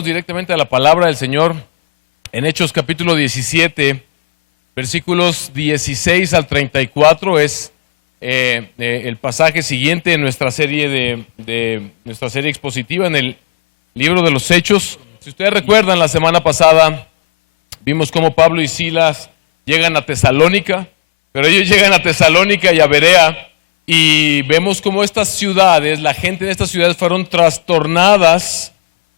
vamos directamente a la palabra del Señor en Hechos capítulo 17, versículos 16 al 34, es el pasaje siguiente en nuestra serie nuestra serie expositiva en el libro de los Hechos. Si ustedes recuerdan, la semana pasada vimos cómo Pablo y Silas llegan a Tesalónica, pero ellos llegan a Tesalónica y a Berea, y vemos cómo estas ciudades, la gente de estas ciudades fueron trastornadas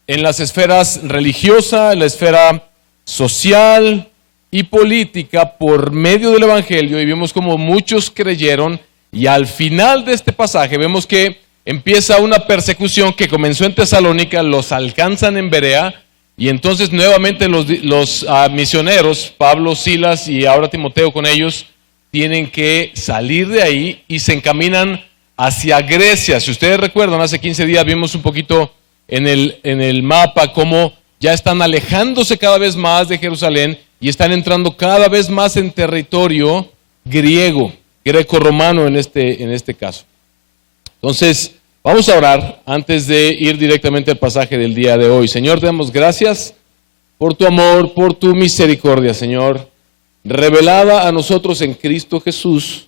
en las esferas religiosa, en la esfera social y política por medio del Evangelio, y vimos cómo muchos creyeron, y al final de este pasaje vemos que empieza una persecución que comenzó en Tesalónica, los alcanzan en Berea, y entonces nuevamente los misioneros, Pablo, Silas y ahora Timoteo con ellos, tienen que salir de ahí y se encaminan hacia Grecia. Si ustedes recuerdan, hace 15 días vimos un poquito en el mapa cómo ya están alejándose cada vez más de Jerusalén y están entrando cada vez más en territorio griego, greco-romano en este caso. Entonces, vamos a orar antes de ir directamente al pasaje del día de hoy. Señor, te damos gracias por tu amor, por tu misericordia, Señor, revelada a nosotros en Cristo Jesús,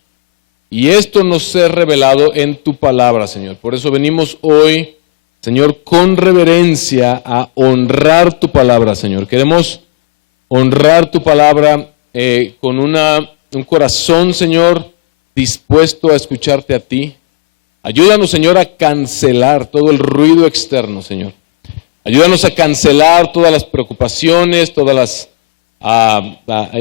y esto nos es revelado en tu palabra, Señor. Por eso venimos hoy, Señor, con reverencia a honrar tu palabra, Señor. Queremos honrar tu palabra con un corazón, Señor, dispuesto a escucharte a ti. Ayúdanos, Señor, a cancelar todo el ruido externo, Señor. Ayúdanos a cancelar todas las preocupaciones, todas las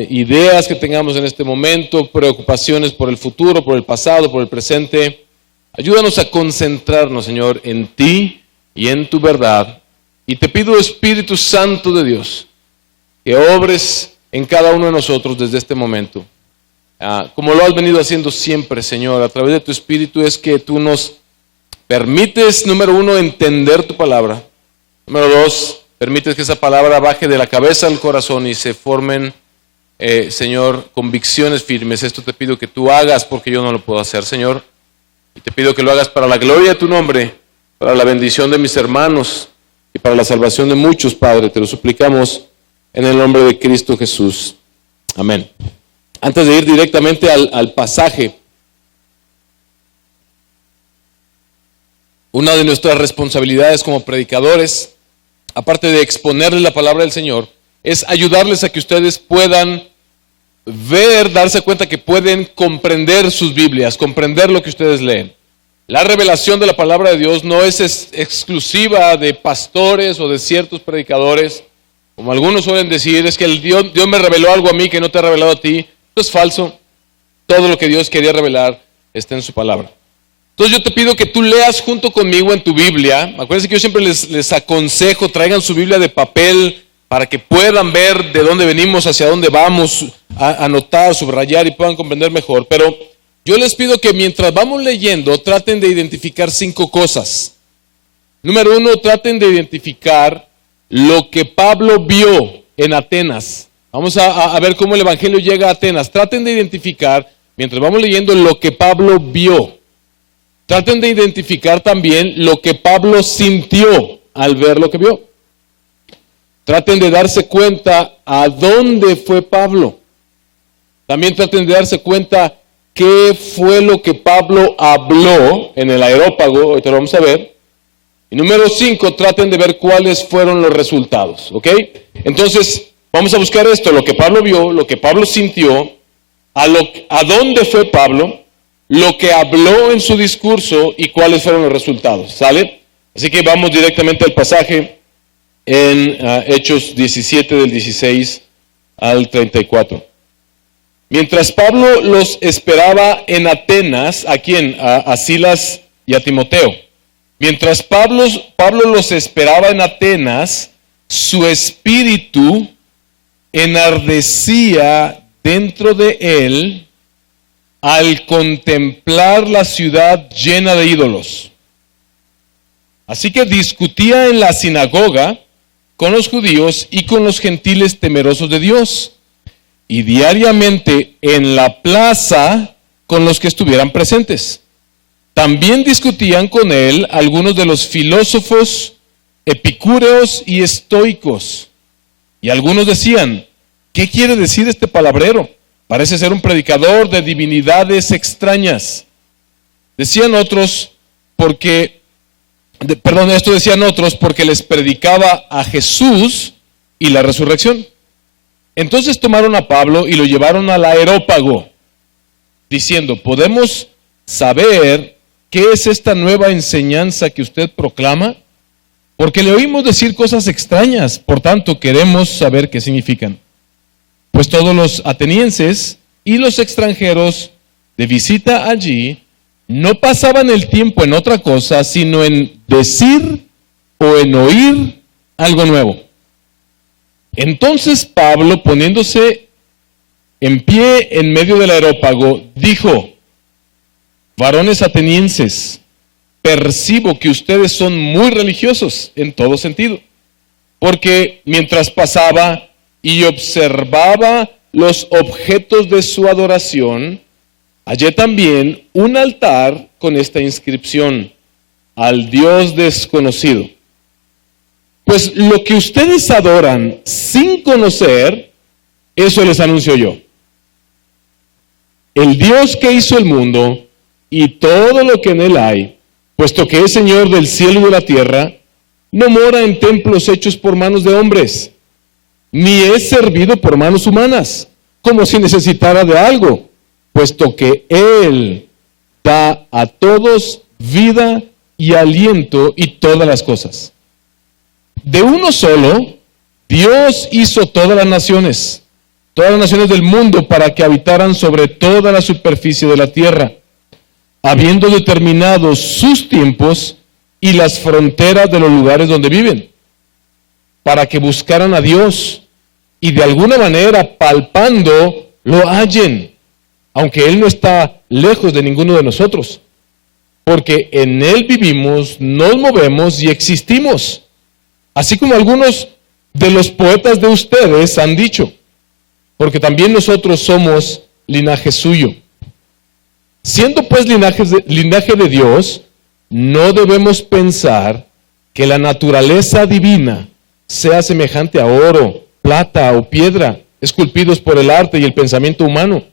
ideas que tengamos en este momento, preocupaciones por el futuro, por el pasado, por el presente. Ayúdanos a concentrarnos, Señor, en ti y en tu verdad. Y te pido, Espíritu Santo de Dios, que obres en cada uno de nosotros desde este momento. Como lo has venido haciendo siempre, Señor, a través de tu Espíritu es que tú nos permites, número uno, entender tu palabra. Número dos, permites que esa palabra baje de la cabeza al corazón y se formen, Señor, convicciones firmes. Esto te pido que tú hagas porque yo no lo puedo hacer, Señor. Y te pido que lo hagas para la gloria de tu nombre, para la bendición de mis hermanos y para la salvación de muchos, Padre. Te lo suplicamos en el nombre de Cristo Jesús. Amén. Antes de ir directamente al pasaje, una de nuestras responsabilidades como predicadores, aparte de exponerles la palabra del Señor, es ayudarles a que ustedes puedan ver, darse cuenta que pueden comprender sus Biblias, comprender lo que ustedes leen. La revelación de la palabra de Dios no es exclusiva de pastores o de ciertos predicadores, como algunos suelen decir, es que Dios me reveló algo a mí que no te ha revelado a ti. Esto es falso. Todo lo que Dios quería revelar está en su palabra. Entonces yo te pido que tú leas junto conmigo en tu Biblia. Acuérdense que yo siempre les aconsejo, traigan su Biblia de papel para que puedan ver de dónde venimos, hacia dónde vamos, anotar, subrayar y puedan comprender mejor. Pero yo les pido que mientras vamos leyendo, traten de identificar 5 cosas. Número 1, traten de identificar lo que Pablo vio en Atenas. Vamos a ver cómo el Evangelio llega a Atenas. Traten de identificar, mientras vamos leyendo, lo que Pablo vio. Traten de identificar también lo que Pablo sintió al ver lo que vio. Traten de darse cuenta a dónde fue Pablo. También traten de darse cuenta qué fue lo que Pablo habló en el Areópago. Ahorita lo vamos a ver. Y número 5, traten de ver cuáles fueron los resultados. ¿Ok? Entonces, vamos a buscar esto, lo que Pablo vio, lo que Pablo sintió, a dónde fue Pablo, lo que habló en su discurso y cuáles fueron los resultados. ¿Sale? Así que vamos directamente al pasaje en Hechos 17 del 16 al 34. Mientras Pablo los esperaba en Atenas, ¿a quién? A Silas y a Timoteo. Mientras Pablo los esperaba en Atenas, su espíritu enardecía dentro de él al contemplar la ciudad llena de ídolos. Así que discutía en la sinagoga con los judíos y con los gentiles temerosos de Dios, y diariamente en la plaza con los que estuvieran presentes. También discutían con él algunos de los filósofos epicúreos y estoicos. Y algunos decían, ¿qué quiere decir este palabrero? Parece ser un predicador de divinidades extrañas. Decían otros esto decían otros porque les predicaba a Jesús y la resurrección. Entonces tomaron a Pablo y lo llevaron al Areópago, diciendo, ¿podemos saber qué es esta nueva enseñanza que usted proclama? Porque le oímos decir cosas extrañas, por tanto queremos saber qué significan. Pues todos los atenienses y los extranjeros de visita allí no pasaban el tiempo en otra cosa, sino en decir o en oír algo nuevo. Entonces Pablo, poniéndose en pie en medio del Areópago, dijo, varones atenienses, percibo que ustedes son muy religiosos en todo sentido, porque mientras pasaba y observaba los objetos de su adoración, hallé también un altar con esta inscripción, al Dios desconocido. Pues lo que ustedes adoran sin conocer, eso les anuncio yo. El Dios que hizo el mundo y todo lo que en él hay, puesto que es Señor del cielo y de la tierra, no mora en templos hechos por manos de hombres, ni es servido por manos humanas, como si necesitara de algo, puesto que Él da a todos vida y aliento y todas las cosas. De uno solo, Dios hizo todas las naciones del mundo para que habitaran sobre toda la superficie de la tierra, habiendo determinado sus tiempos y las fronteras de los lugares donde viven, para que buscaran a Dios y de alguna manera palpando lo hallen, aunque Él no está lejos de ninguno de nosotros, porque en Él vivimos, nos movemos y existimos, así como algunos de los poetas de ustedes han dicho, porque también nosotros somos linaje suyo. Siendo pues linaje de Dios, no debemos pensar que la naturaleza divina sea semejante a oro, plata o piedra, esculpidos por el arte y el pensamiento humano.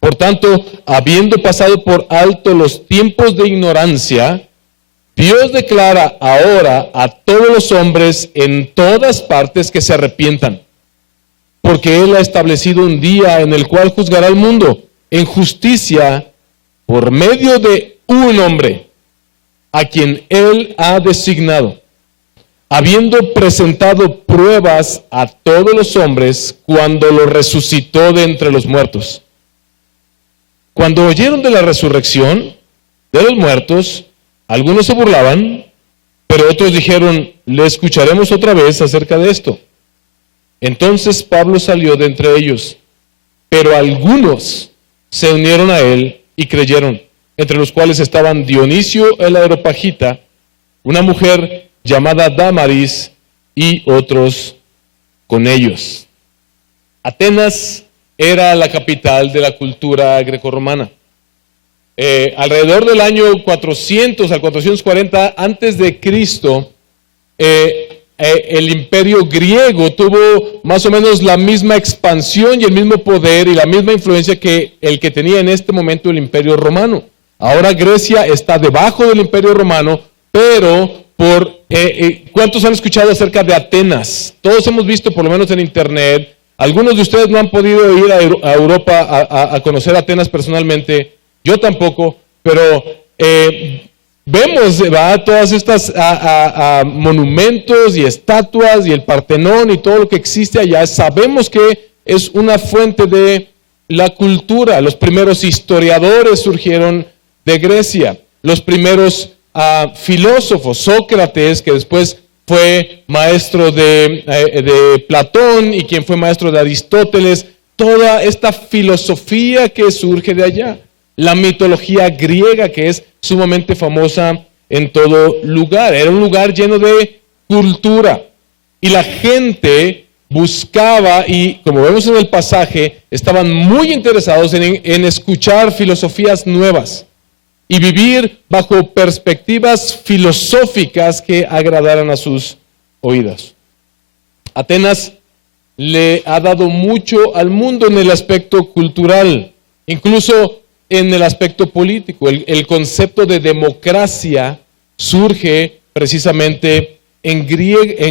Por tanto, habiendo pasado por alto los tiempos de ignorancia, Dios declara ahora a todos los hombres en todas partes que se arrepientan, porque Él ha establecido un día en el cual juzgará al mundo en justicia por medio de un hombre, a quien Él ha designado, habiendo presentado pruebas a todos los hombres cuando lo resucitó de entre los muertos. Cuando oyeron de la resurrección de los muertos, algunos se burlaban, pero otros dijeron, le escucharemos otra vez acerca de esto. Entonces Pablo salió de entre ellos, pero algunos se unieron a él y creyeron, entre los cuales estaban Dionisio el Areopagita, una mujer llamada Dámaris y otros con ellos. Atenas era la capital de la cultura grecorromana. Alrededor del año 400 al 440 antes de Cristo, el imperio griego tuvo más o menos la misma expansión y el mismo poder y la misma influencia que el que tenía en este momento el imperio romano. Ahora Grecia está debajo del imperio romano, pero ¿cuántos han escuchado acerca de Atenas? Todos hemos visto, por lo menos en internet. Algunos de ustedes no han podido ir a Europa a conocer Atenas personalmente. Yo tampoco, pero vemos todas estas monumentos y estatuas y el Partenón y todo lo que existe allá. Sabemos que es una fuente de la cultura. Los primeros historiadores surgieron de Grecia. Los primeros filósofos, Sócrates, que después fue maestro de Platón y quien fue maestro de Aristóteles. Toda esta filosofía que surge de allá. La mitología griega, que es sumamente famosa en todo lugar. Era un lugar lleno de cultura. Y la gente buscaba, y como vemos en el pasaje, estaban muy interesados en escuchar filosofías nuevas. y vivir bajo perspectivas filosóficas que agradaran a sus oídos. Atenas le ha dado mucho al mundo en el aspecto cultural, incluso en el aspecto político. El concepto de democracia surge precisamente en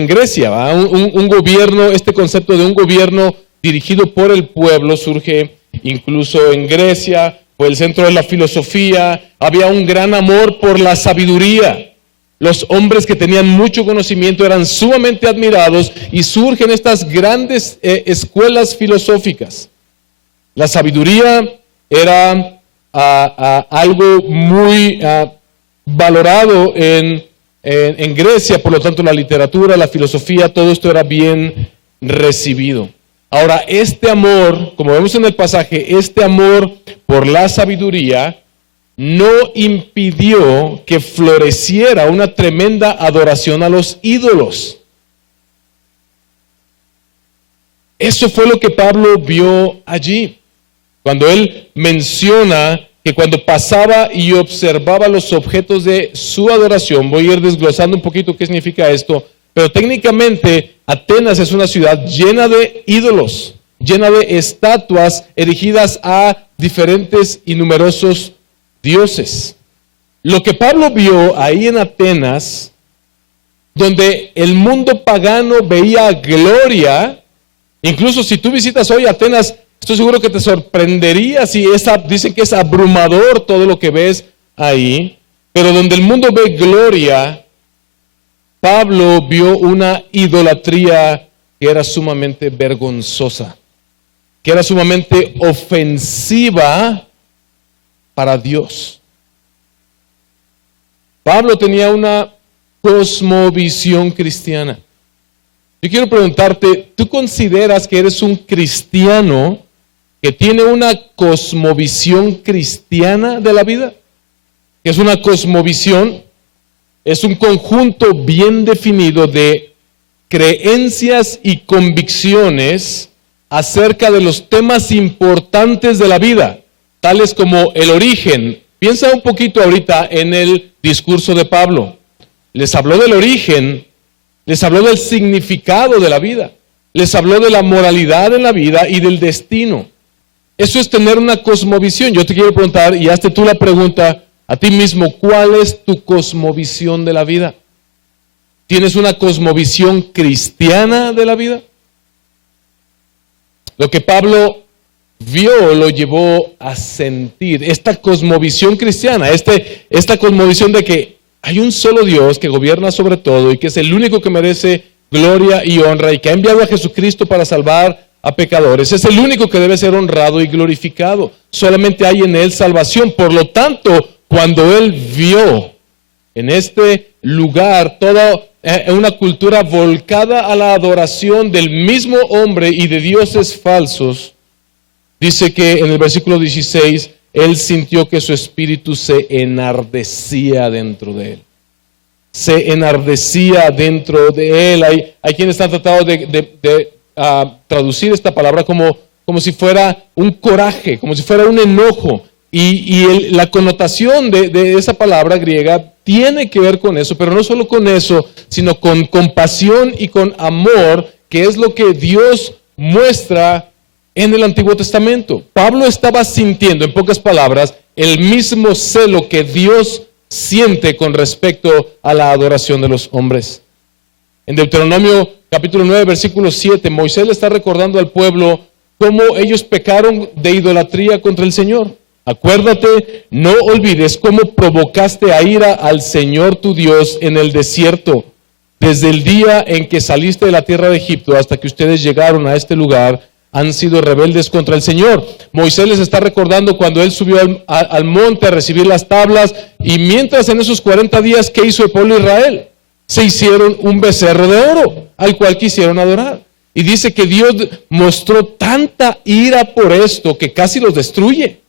Grecia, ¿va? Un gobierno, este concepto de un gobierno dirigido por el pueblo surge incluso en Grecia, fue el centro de la filosofía, había un gran amor por la sabiduría. Los hombres que tenían mucho conocimiento eran sumamente admirados y surgen estas grandes escuelas filosóficas. La sabiduría era algo muy valorado en Grecia, por lo tanto la literatura, la filosofía, todo esto era bien recibido. Ahora, este amor, como vemos en el pasaje, este amor por la sabiduría no impidió que floreciera una tremenda adoración a los ídolos. Eso fue lo que Pablo vio allí, cuando él menciona que cuando pasaba y observaba los objetos de su adoración, voy a ir desglosando un poquito qué significa esto, pero técnicamente Atenas es una ciudad llena de ídolos, llena de estatuas erigidas a diferentes y numerosos dioses. Lo que Pablo vio ahí en Atenas, donde el mundo pagano veía gloria, incluso si tú visitas hoy Atenas, estoy seguro que te sorprendería si dicen que es abrumador todo lo que ves ahí, pero donde el mundo ve gloria, Pablo vio una idolatría que era sumamente vergonzosa, que era sumamente ofensiva para Dios. Pablo tenía una cosmovisión cristiana. Yo quiero preguntarte, ¿tú consideras que eres un cristiano que tiene una cosmovisión cristiana de la vida? Es una cosmovisión, es un conjunto bien definido de creencias y convicciones acerca de los temas importantes de la vida, tales como el origen. Piensa un poquito ahorita en el discurso de Pablo. Les habló del origen, les habló del significado de la vida, les habló de la moralidad en la vida y del destino. Eso es tener una cosmovisión. Yo te quiero preguntar, y hazte tú la pregunta a ti mismo, ¿cuál es tu cosmovisión de la vida? ¿Tienes una cosmovisión cristiana de la vida? Lo que Pablo vio lo llevó a sentir esta cosmovisión cristiana, esta cosmovisión de que hay un solo Dios que gobierna sobre todo y que es el único que merece gloria y honra y que ha enviado a Jesucristo para salvar a pecadores. Es el único que debe ser honrado y glorificado. Solamente hay en él salvación. Por lo tanto, cuando él vio en este lugar toda una cultura volcada a la adoración del mismo hombre y de dioses falsos, dice que en el versículo 16, él sintió que su espíritu se enardecía dentro de él. Se enardecía dentro de él. Hay quienes han tratado de traducir esta palabra como si fuera un coraje, como si fuera un enojo. Y la connotación de esa palabra griega tiene que ver con eso, pero no solo con eso, sino con compasión y con amor, que es lo que Dios muestra en el Antiguo Testamento. Pablo estaba sintiendo, en pocas palabras, el mismo celo que Dios siente con respecto a la adoración de los hombres. En Deuteronomio capítulo 9, versículo 7, Moisés le está recordando al pueblo cómo ellos pecaron de idolatría contra el Señor. Acuérdate, no olvides cómo provocaste a ira al Señor tu Dios en el desierto, desde el día en que saliste de la tierra de Egipto hasta que ustedes llegaron a este lugar, han sido rebeldes contra el Señor. Moisés les está recordando cuando él subió al monte a recibir las tablas, y mientras en esos 40 días, ¿qué hizo el pueblo de Israel? Se hicieron un becerro de oro, al cual quisieron adorar. Y dice que Dios mostró tanta ira por esto que casi los destruye.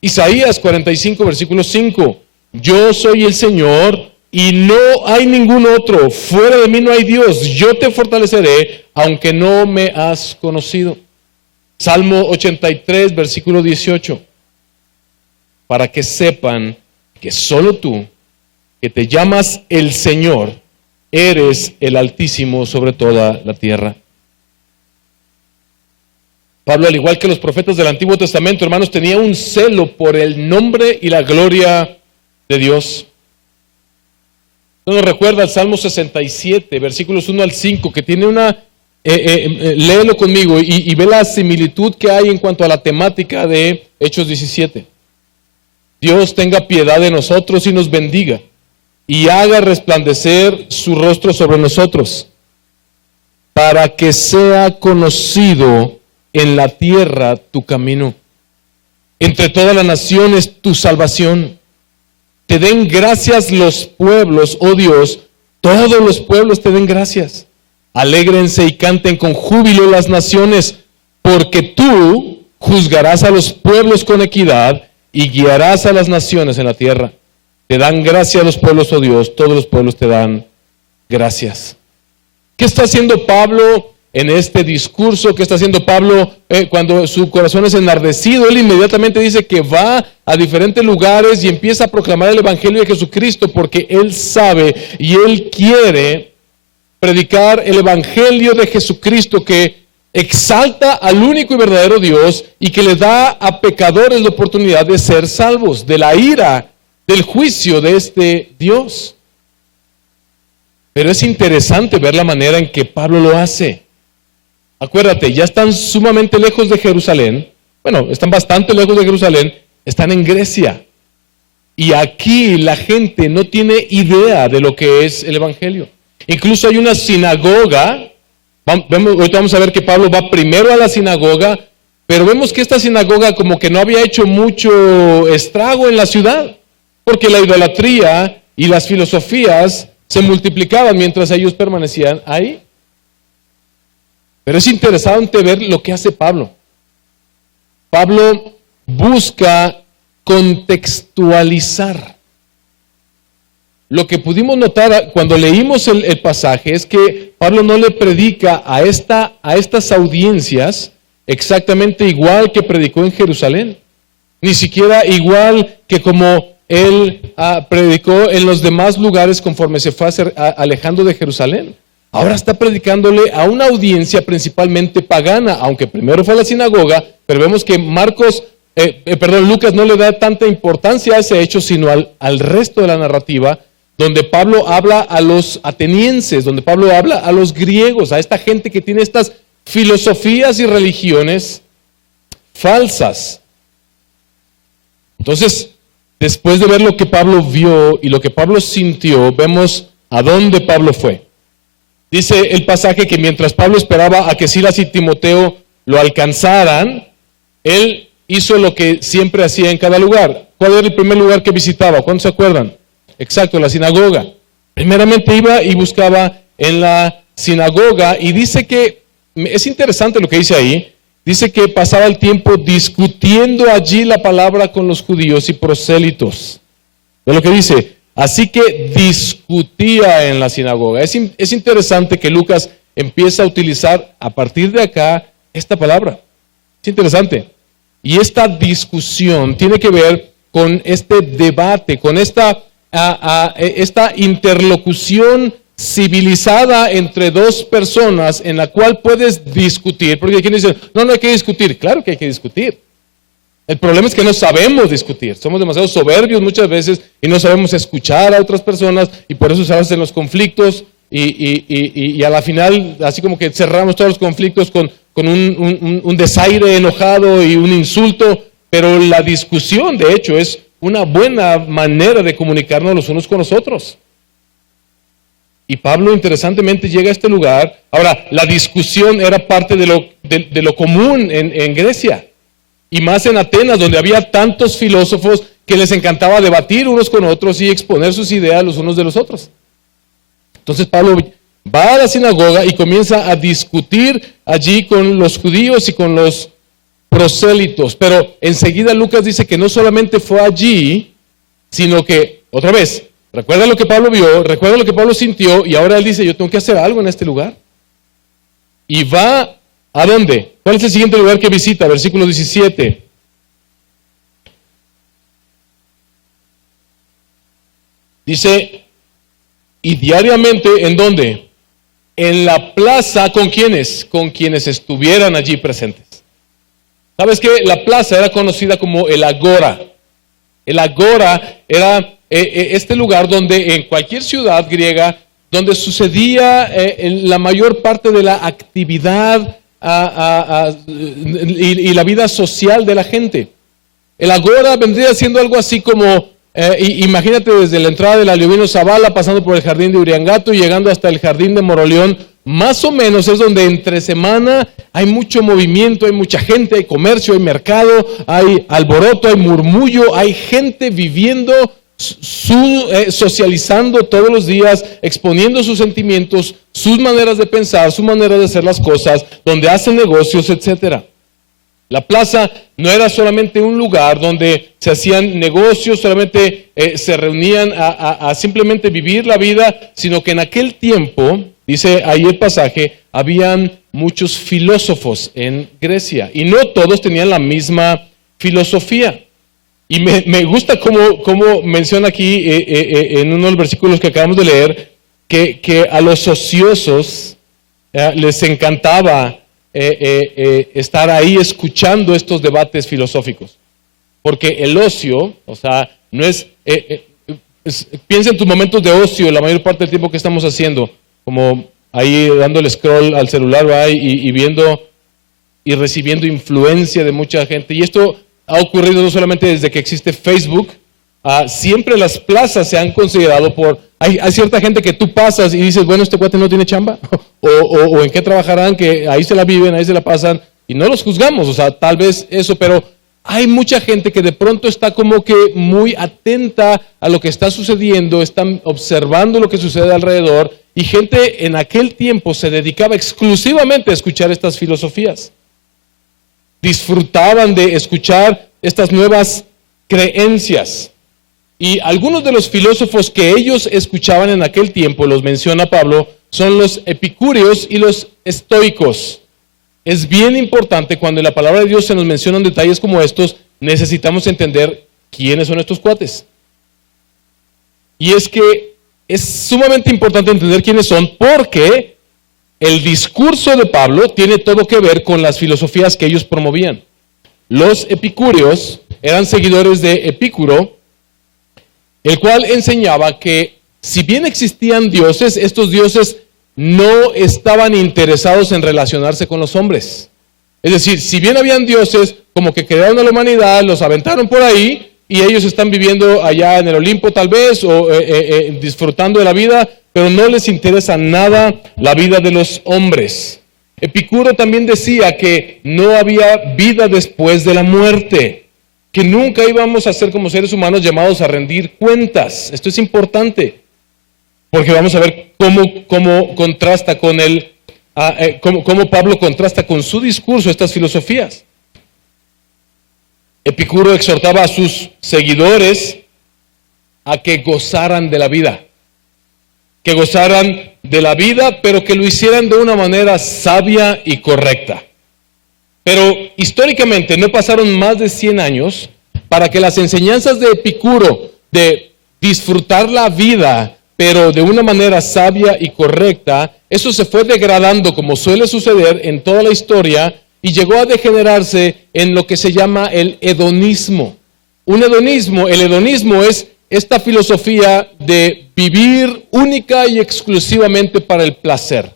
Isaías 45, versículo 5. Yo soy el Señor y no hay ningún otro. Fuera de mí no hay Dios. Yo te fortaleceré, aunque no me has conocido. Salmo 83, versículo 18. para que sepan que solo tú, que te llamas el Señor, eres el Altísimo sobre toda la tierra. Pablo, al igual que los profetas del Antiguo Testamento, hermanos, tenía un celo por el nombre y la gloria de Dios. Nos recuerda el Salmo 67, versículos 1 al 5, que tiene léelo conmigo y ve la similitud que hay en cuanto a la temática de Hechos 17. Dios tenga piedad de nosotros y nos bendiga, y haga resplandecer su rostro sobre nosotros, para que sea conocido en la tierra tu camino, entre todas las naciones tu salvación. Te den gracias los pueblos, oh Dios, todos los pueblos te den gracias. Alégrense y canten con júbilo las naciones, porque tú juzgarás a los pueblos con equidad y guiarás a las naciones en la tierra. Te dan gracias los pueblos, oh Dios, todos los pueblos te dan gracias. ¿Qué está haciendo Pablo en este discurso? ¿Qué está haciendo Pablo cuando su corazón es enardecido? Él inmediatamente dice que va a diferentes lugares y empieza a proclamar el Evangelio de Jesucristo, porque él sabe y él quiere predicar el Evangelio de Jesucristo, que exalta al único y verdadero Dios y que le da a pecadores la oportunidad de ser salvos de la ira, del juicio de este Dios. Pero es interesante ver la manera en que Pablo lo hace. Acuérdate, ya están sumamente lejos de Jerusalén. Bueno, están bastante lejos de Jerusalén. Están en Grecia. Y aquí la gente no tiene idea de lo que es el Evangelio. Incluso hay una sinagoga. Ahorita vamos a ver que Pablo va primero a la sinagoga, pero vemos que esta sinagoga como que no había hecho mucho estrago en la ciudad, porque la idolatría y las filosofías se multiplicaban mientras ellos permanecían ahí. Pero es interesante ver lo que hace Pablo. Pablo busca contextualizar. Lo que pudimos notar cuando leímos el pasaje es que Pablo no le predica a estas audiencias exactamente igual que predicó en Jerusalén, ni siquiera igual que como él predicó en los demás lugares conforme se fue alejando de Jerusalén. Ahora está predicándole a una audiencia principalmente pagana, aunque primero fue a la sinagoga, pero vemos que Lucas no le da tanta importancia a ese hecho, sino al resto de la narrativa, donde Pablo habla a los atenienses, donde Pablo habla a los griegos, a esta gente que tiene estas filosofías y religiones falsas. Entonces, después de ver lo que Pablo vio y lo que Pablo sintió, vemos a dónde Pablo fue. Dice el pasaje que mientras Pablo esperaba a que Silas y Timoteo lo alcanzaran, él hizo lo que siempre hacía en cada lugar. ¿Cuál era el primer lugar que visitaba? ¿Cuántos se acuerdan? Exacto, la sinagoga. Primeramente iba y buscaba en la sinagoga, y dice que, es interesante lo que dice ahí, dice que pasaba el tiempo discutiendo allí la palabra con los judíos y prosélitos. ¿Ve lo que dice? Así que discutía en la sinagoga. Es interesante que Lucas empieza a utilizar a partir de acá esta palabra. Es interesante. Y esta discusión tiene que ver con este debate, con esta interlocución civilizada entre dos personas en la cual puedes discutir. Porque hay quienes dicen, no hay que discutir. Claro que hay que discutir. El problema es que no sabemos discutir. Somos demasiado soberbios muchas veces y no sabemos escuchar a otras personas, y por eso se hacen los conflictos y a la final así como que cerramos todos los conflictos con un desaire enojado y un insulto. Pero la discusión, de hecho, es una buena manera de comunicarnos los unos con los otros. Y Pablo, interesantemente, llega a este lugar. Ahora, la discusión era parte de lo común en Grecia. Y más en Atenas, donde había tantos filósofos que les encantaba debatir unos con otros y exponer sus ideas los unos de los otros. Entonces Pablo va a la sinagoga y comienza a discutir allí con los judíos y con los prosélitos. Pero enseguida Lucas dice que no solamente fue allí, sino que, otra vez, recuerda lo que Pablo vio, recuerda lo que Pablo sintió, y ahora él dice, yo tengo que hacer algo en este lugar. Y va, ¿a dónde? ¿Cuál es el siguiente lugar que visita? Versículo 17. Dice, y diariamente, ¿en dónde? En la plaza, ¿con quiénes? Con quienes estuvieran allí presentes. ¿Sabes qué? La plaza era conocida como el Agora. El Agora era este lugar donde en cualquier ciudad griega, donde sucedía la mayor parte de la actividad y la vida social de la gente. El Agora vendría siendo algo así como, imagínate desde la entrada del Aliovino Zavala, pasando por el jardín de Uriangato y llegando hasta el jardín de Moroleón, más o menos es donde entre semana hay mucho movimiento, hay mucha gente, hay comercio, hay mercado, hay alboroto, hay murmullo, hay gente viviendo, socializando todos los días, exponiendo sus sentimientos, sus maneras de pensar, su manera de hacer las cosas, donde hacen negocios, etcétera. La plaza no era solamente un lugar donde se hacían negocios, solamente se reunían a simplemente vivir la vida, sino que en aquel tiempo, dice ahí el pasaje, habían muchos filósofos en Grecia y no todos tenían la misma filosofía. Y me gusta cómo menciona aquí en uno de los versículos que acabamos de leer, que a los ociosos les encantaba estar ahí escuchando estos debates filosóficos. Porque el ocio, o sea, no es... piensa en tus momentos de ocio, la mayor parte del tiempo que estamos haciendo, como ahí dándole scroll al celular, ¿va? y viendo y recibiendo influencia de mucha gente. Y esto ha ocurrido no solamente desde que existe Facebook, siempre las plazas se han considerado por... Hay cierta gente que tú pasas y dices, bueno, este cuate no tiene chamba, o en qué trabajarán, que ahí se la viven, ahí se la pasan, y no los juzgamos, o sea, tal vez eso, pero hay mucha gente que de pronto está como que muy atenta a lo que está sucediendo, están observando lo que sucede alrededor, y gente en aquel tiempo se dedicaba exclusivamente a escuchar estas filosofías. Disfrutaban de escuchar estas nuevas creencias. Y algunos de los filósofos que ellos escuchaban en aquel tiempo, los menciona Pablo, son los epicúreos y los estoicos. Es bien importante cuando en la palabra de Dios se nos mencionan detalles como estos, necesitamos entender quiénes son estos cuates. Y es que es sumamente importante entender quiénes son porque el discurso de Pablo tiene todo que ver con las filosofías que ellos promovían. Los epicúreos eran seguidores de Epicuro, el cual enseñaba que si bien existían dioses, estos dioses no estaban interesados en relacionarse con los hombres. Es decir, si bien habían dioses, como que crearon a la humanidad, los aventaron por ahí y ellos están viviendo allá en el Olimpo tal vez o disfrutando de la vida, pero no les interesa nada la vida de los hombres. Epicuro también decía que no había vida después de la muerte, que nunca íbamos a ser como seres humanos llamados a rendir cuentas. Esto es importante, porque vamos a ver cómo contrasta con cómo Pablo contrasta con su discurso estas filosofías. Epicuro exhortaba a sus seguidores a que gozaran de la vida. Que gozaran de la vida, pero que lo hicieran de una manera sabia y correcta. Pero históricamente no pasaron más de 100 años para que las enseñanzas de Epicuro de disfrutar la vida, pero de una manera sabia y correcta, eso se fue degradando como suele suceder en toda la historia y llegó a degenerarse en lo que se llama el hedonismo. El hedonismo es esta filosofía de vivir única y exclusivamente para el placer.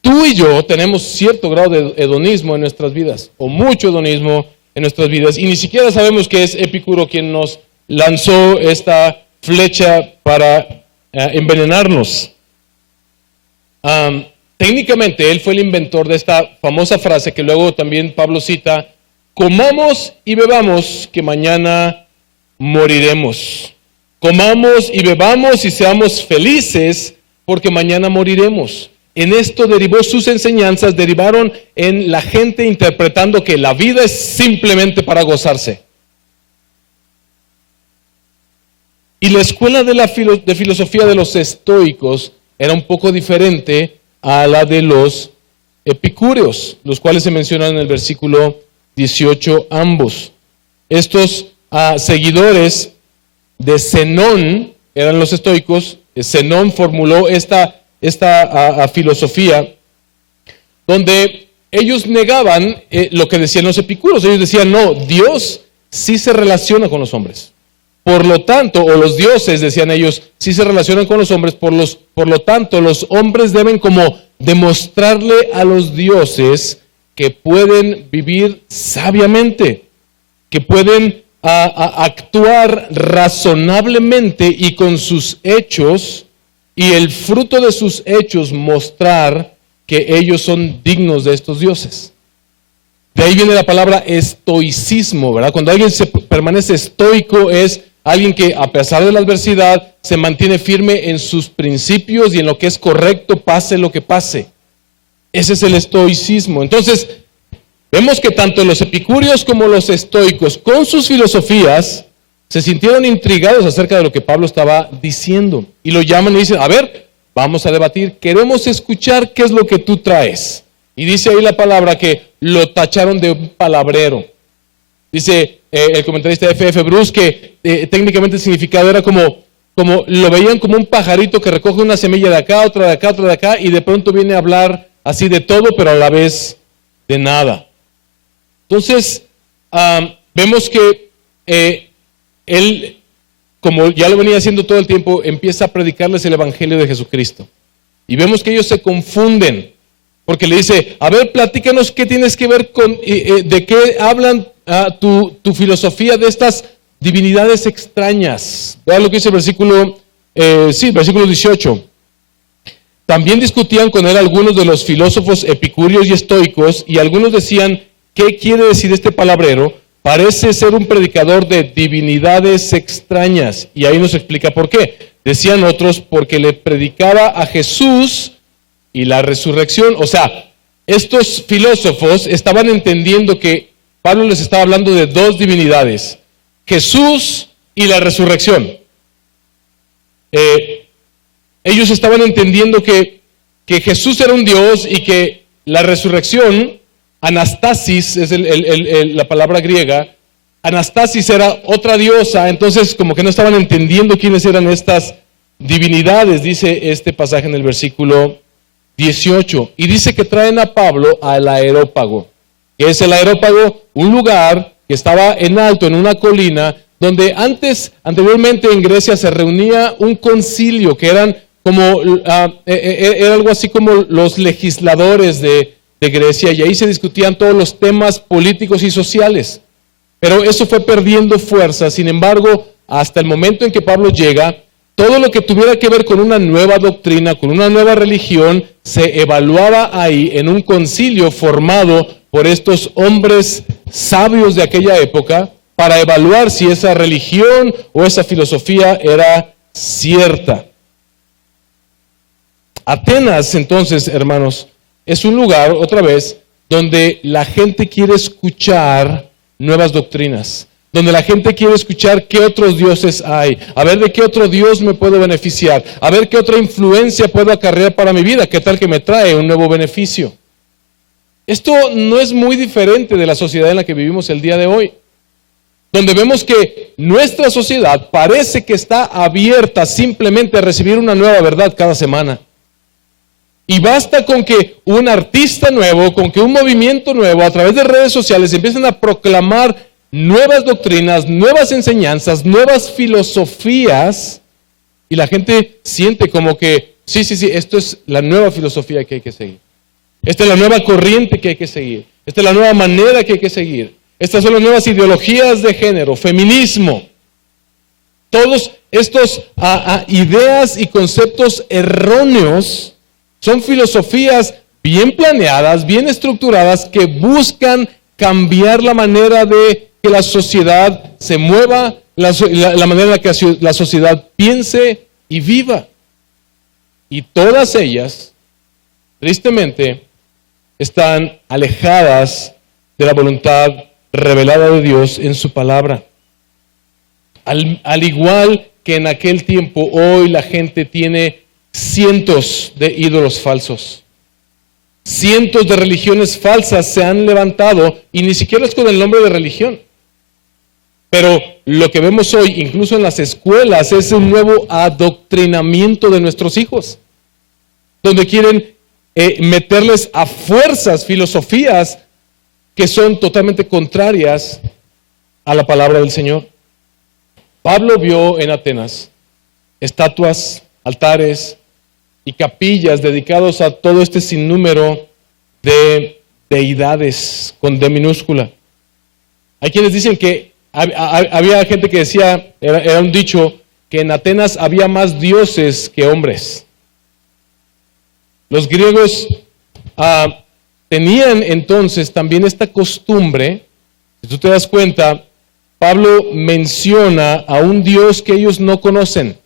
Tú y yo tenemos cierto grado de hedonismo en nuestras vidas, o mucho hedonismo en nuestras vidas, y ni siquiera sabemos que es Epicuro quien nos lanzó esta flecha para envenenarnos. Técnicamente, él fue el inventor de esta famosa frase que luego también Pablo cita, comamos y bebamos que mañana moriremos. Comamos y bebamos y seamos felices porque mañana moriremos. En esto derivó sus enseñanzas, derivaron en la gente interpretando que la vida es simplemente para gozarse. Y la escuela de filosofía de los estoicos era un poco diferente a la de los epicúreos, los cuales se mencionan en el versículo 18 ambos. Estos seguidores de Zenón, eran los estoicos. Zenón formuló esta filosofía donde ellos negaban lo que decían los epicúreos. Ellos decían, no, Dios sí se relaciona con los hombres. Por lo tanto, o los dioses, decían ellos, sí se relacionan con los hombres, por lo tanto, los hombres deben como demostrarle a los dioses que pueden vivir sabiamente, que pueden actuar razonablemente y con sus hechos, y el fruto de sus hechos mostrar que ellos son dignos de estos dioses. De ahí viene la palabra estoicismo, ¿verdad? Cuando alguien permanece estoico es alguien que a pesar de la adversidad se mantiene firme en sus principios y en lo que es correcto, pase lo que pase. Ese es el estoicismo. Entonces, vemos que tanto los epicúreos como los estoicos, con sus filosofías, se sintieron intrigados acerca de lo que Pablo estaba diciendo. Y lo llaman y dicen, a ver, vamos a debatir, queremos escuchar qué es lo que tú traes. Y dice ahí la palabra que lo tacharon de un palabrero. Dice el comentarista F.F. Bruce que técnicamente el significado era como lo veían como un pajarito que recoge una semilla de acá, otra de acá, otra de acá, y de pronto viene a hablar así de todo, pero a la vez de nada. Entonces, vemos que él, como ya lo venía haciendo todo el tiempo, empieza a predicarles el Evangelio de Jesucristo. Y vemos que ellos se confunden, porque le dice, a ver, platícanos qué tienes que ver con, de qué hablan tu filosofía de estas divinidades extrañas. Vean lo que dice el versículo 18. También discutían con él algunos de los filósofos epicúreos y estoicos, y algunos decían, ¿qué quiere decir este palabrero? Parece ser un predicador de divinidades extrañas. Y ahí nos explica por qué. Decían otros, porque le predicaba a Jesús y la resurrección. O sea, estos filósofos estaban entendiendo que Pablo les estaba hablando de dos divinidades, Jesús y la resurrección. Ellos estaban entendiendo que Jesús era un Dios y que la resurrección, Anastasis es la palabra griega, Anastasis era otra diosa, entonces como que no estaban entendiendo quiénes eran estas divinidades, dice este pasaje en el versículo 18. Y dice que traen a Pablo al Areópago. Que es el Areópago, un lugar que estaba en alto, en una colina, donde anteriormente en Grecia se reunía un concilio, que eran como, era algo así como los legisladores de Grecia, y ahí se discutían todos los temas políticos y sociales. Pero eso fue perdiendo fuerza. Sin embargo, hasta el momento en que Pablo llega, todo lo que tuviera que ver con una nueva doctrina, con una nueva religión, se evaluaba ahí en un concilio formado por estos hombres sabios de aquella época para evaluar si esa religión o esa filosofía era cierta. Atenas, entonces, hermanos, es un lugar, otra vez, donde la gente quiere escuchar nuevas doctrinas. Donde la gente quiere escuchar qué otros dioses hay, a ver de qué otro Dios me puedo beneficiar, a ver qué otra influencia puedo acarrear para mi vida, qué tal que me trae un nuevo beneficio. Esto no es muy diferente de la sociedad en la que vivimos el día de hoy, donde vemos que nuestra sociedad parece que está abierta simplemente a recibir una nueva verdad cada semana. Y basta con que un artista nuevo, con que un movimiento nuevo a través de redes sociales empiecen a proclamar nuevas doctrinas, nuevas enseñanzas, nuevas filosofías, y la gente siente como que, sí, esto es la nueva filosofía que hay que seguir. Esta es la nueva corriente que hay que seguir. Esta es la nueva manera que hay que seguir. Estas son las nuevas ideologías de género, feminismo. Todos estos ideas y conceptos erróneos son filosofías bien planeadas, bien estructuradas, que buscan cambiar la manera de que la sociedad se mueva, la manera en la que la sociedad piense y viva. Y todas ellas, tristemente, están alejadas de la voluntad revelada de Dios en su palabra. Al igual que en aquel tiempo, hoy la gente tiene cientos de ídolos falsos. Cientos de religiones falsas se han levantado y ni siquiera es con el nombre de religión. Pero lo que vemos hoy, incluso en las escuelas, es un nuevo adoctrinamiento de nuestros hijos, donde quieren meterles a fuerzas filosofías que son totalmente contrarias a la palabra del Señor. Pablo vio en Atenas estatuas, altares y capillas dedicados a todo este sinnúmero de deidades con D minúscula. Hay quienes dicen que había gente que decía, era un dicho, que en Atenas había más dioses que hombres. Los griegos tenían entonces también esta costumbre. Si tú te das cuenta, Pablo menciona a un Dios que ellos no conocen.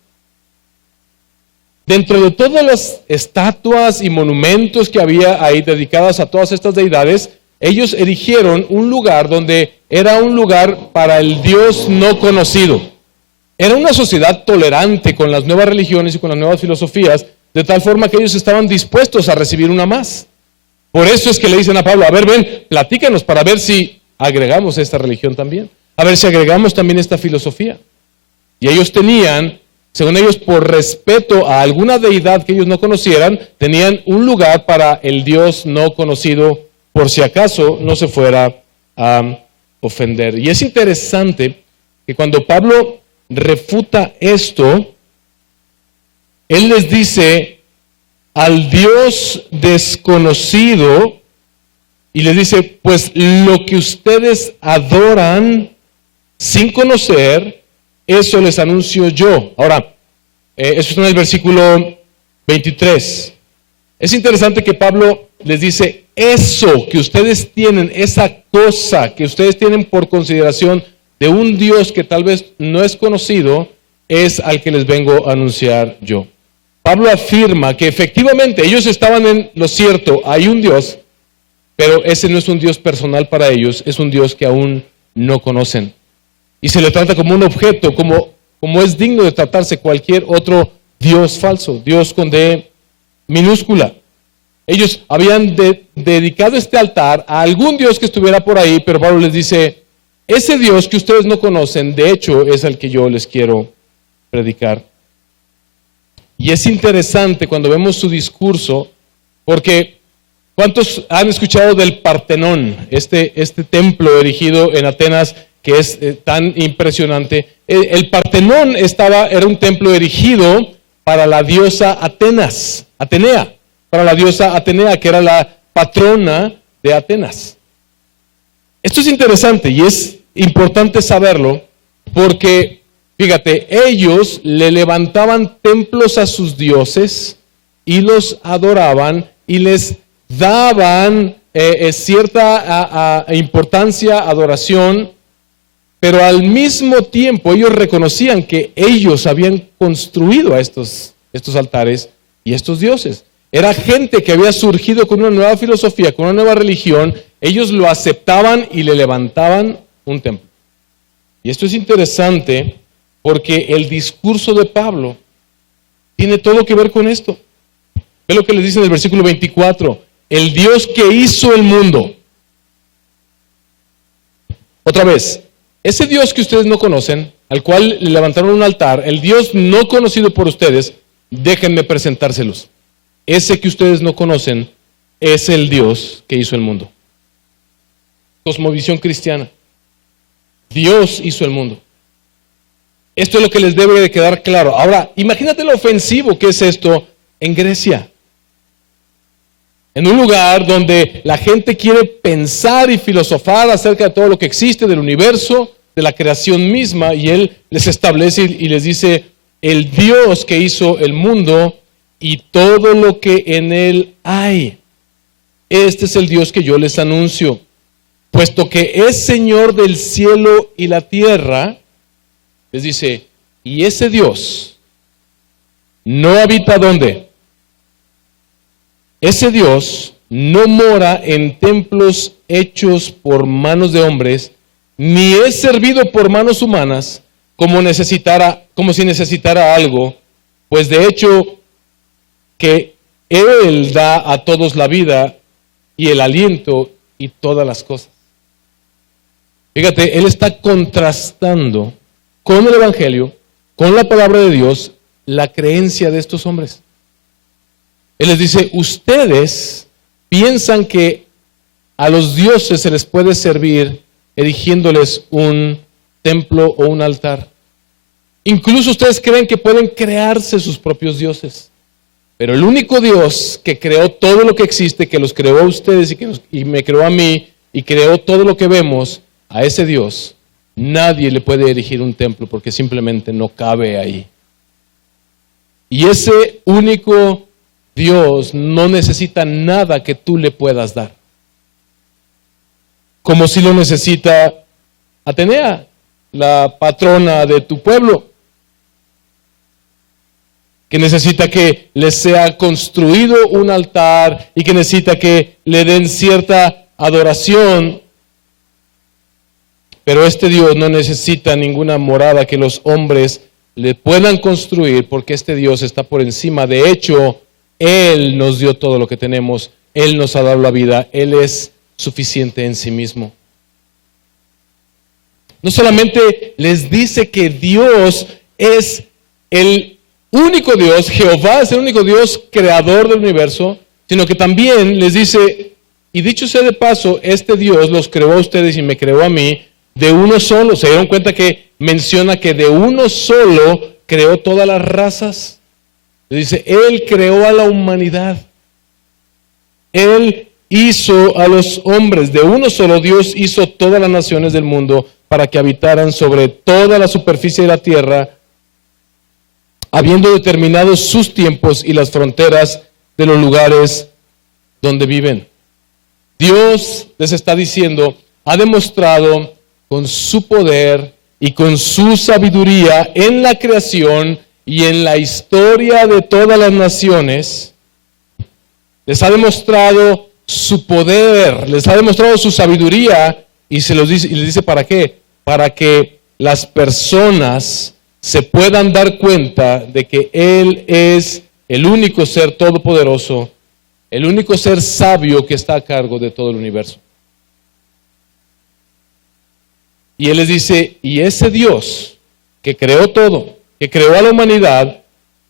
Dentro de todas las estatuas y monumentos que había ahí dedicadas a todas estas deidades, ellos erigieron un lugar donde era un lugar para el Dios no conocido. Era una sociedad tolerante con las nuevas religiones y con las nuevas filosofías, de tal forma que ellos estaban dispuestos a recibir una más. Por eso es que le dicen a Pablo, a ver, ven, platícanos para ver si agregamos esta religión también, a ver si agregamos también esta filosofía. Y ellos tenían, según ellos, por respeto a alguna deidad que ellos no conocieran, tenían un lugar para el Dios no conocido, por si acaso no se fuera a ofender. Y es interesante que cuando Pablo refuta esto, él les dice al Dios desconocido, y les dice, pues lo que ustedes adoran sin conocer, eso les anuncio yo. Ahora, eso está en el versículo 23. Es interesante que Pablo les dice, eso que ustedes tienen, esa cosa que ustedes tienen por consideración de un Dios que tal vez no es conocido, es al que les vengo a anunciar yo. Pablo afirma que efectivamente ellos estaban en lo cierto, hay un Dios, pero ese no es un Dios personal para ellos, es un Dios que aún no conocen. Y se le trata como un objeto, como es digno de tratarse cualquier otro Dios falso, Dios con D minúscula. Ellos habían dedicado este altar a algún Dios que estuviera por ahí, pero Pablo les dice, ese Dios que ustedes no conocen, de hecho, es el que yo les quiero predicar. Y es interesante cuando vemos su discurso, porque ¿cuántos han escuchado del Partenón? Este templo erigido en Atenas que es tan impresionante. El Partenón era un templo erigido para la diosa Atenea, para la diosa Atenea, que era la patrona de Atenas. Esto es interesante y es importante saberlo porque, fíjate, ellos le levantaban templos a sus dioses y los adoraban y les daban cierta importancia, adoración, pero al mismo tiempo ellos reconocían que ellos habían construido a estos altares y estos dioses. Era gente que había surgido con una nueva filosofía, con una nueva religión. Ellos lo aceptaban y le levantaban un templo. Y esto es interesante porque el discurso de Pablo tiene todo que ver con esto. Ve lo que les dice en el versículo 24. El Dios que hizo el mundo. Otra vez, ese Dios que ustedes no conocen, al cual le levantaron un altar, el Dios no conocido por ustedes, déjenme presentárselos. Ese que ustedes no conocen es el Dios que hizo el mundo. Cosmovisión cristiana. Dios hizo el mundo. Esto es lo que les debe de quedar claro. Ahora, imagínate lo ofensivo que es esto en Grecia. En un lugar donde la gente quiere pensar y filosofar acerca de todo lo que existe, del universo, de la creación misma, y él les establece y les dice, el Dios que hizo el mundo y todo lo que en él hay. Este es el Dios que yo les anuncio. Puesto que es Señor del cielo y la tierra, les dice, y ese Dios no habita ¿dónde? Ese Dios no mora en templos hechos por manos de hombres, ni es servido por manos humanas como si necesitara algo, pues de hecho que Él da a todos la vida y el aliento y todas las cosas. Fíjate, él está contrastando con el Evangelio, con la palabra de Dios, la creencia de estos hombres. Él les dice, ustedes piensan que a los dioses se les puede servir erigiéndoles un templo o un altar. Incluso ustedes creen que pueden crearse sus propios dioses. Pero el único Dios que creó todo lo que existe, que los creó a ustedes y me creó a mí y creó todo lo que vemos, a ese Dios nadie le puede erigir un templo porque simplemente no cabe ahí. Y ese único Dios no necesita nada que tú le puedas dar. Como si lo necesita Atenea, la patrona de tu pueblo, que necesita que le sea construido un altar y que necesita que le den cierta adoración. Pero este Dios no necesita ninguna morada que los hombres le puedan construir, porque este Dios está por encima. De hecho, Él nos dio todo lo que tenemos. Él nos ha dado la vida. Él es suficiente en sí mismo. No solamente les dice que Dios es el único Dios, Jehová es el único Dios creador del universo, sino que también les dice, y dicho sea de paso, este Dios los creó a ustedes y me creó a mí de uno solo. ¿Se dieron cuenta que menciona que de uno solo creó todas las razas? Dice, Él creó a la humanidad. Él hizo a los hombres. De uno solo Dios hizo todas las naciones del mundo para que habitaran sobre toda la superficie de la tierra, habiendo determinado sus tiempos y las fronteras de los lugares donde viven. Dios, les está diciendo, ha demostrado con su poder y con su sabiduría en la creación y en la historia de todas las naciones, les ha demostrado su poder, les ha demostrado su sabiduría y les dice ¿para qué? Para que las personas se puedan dar cuenta de que Él es el único ser todopoderoso, el único ser sabio que está a cargo de todo el universo. Y Él les dice, y ese Dios que creó todo, que creó a la humanidad,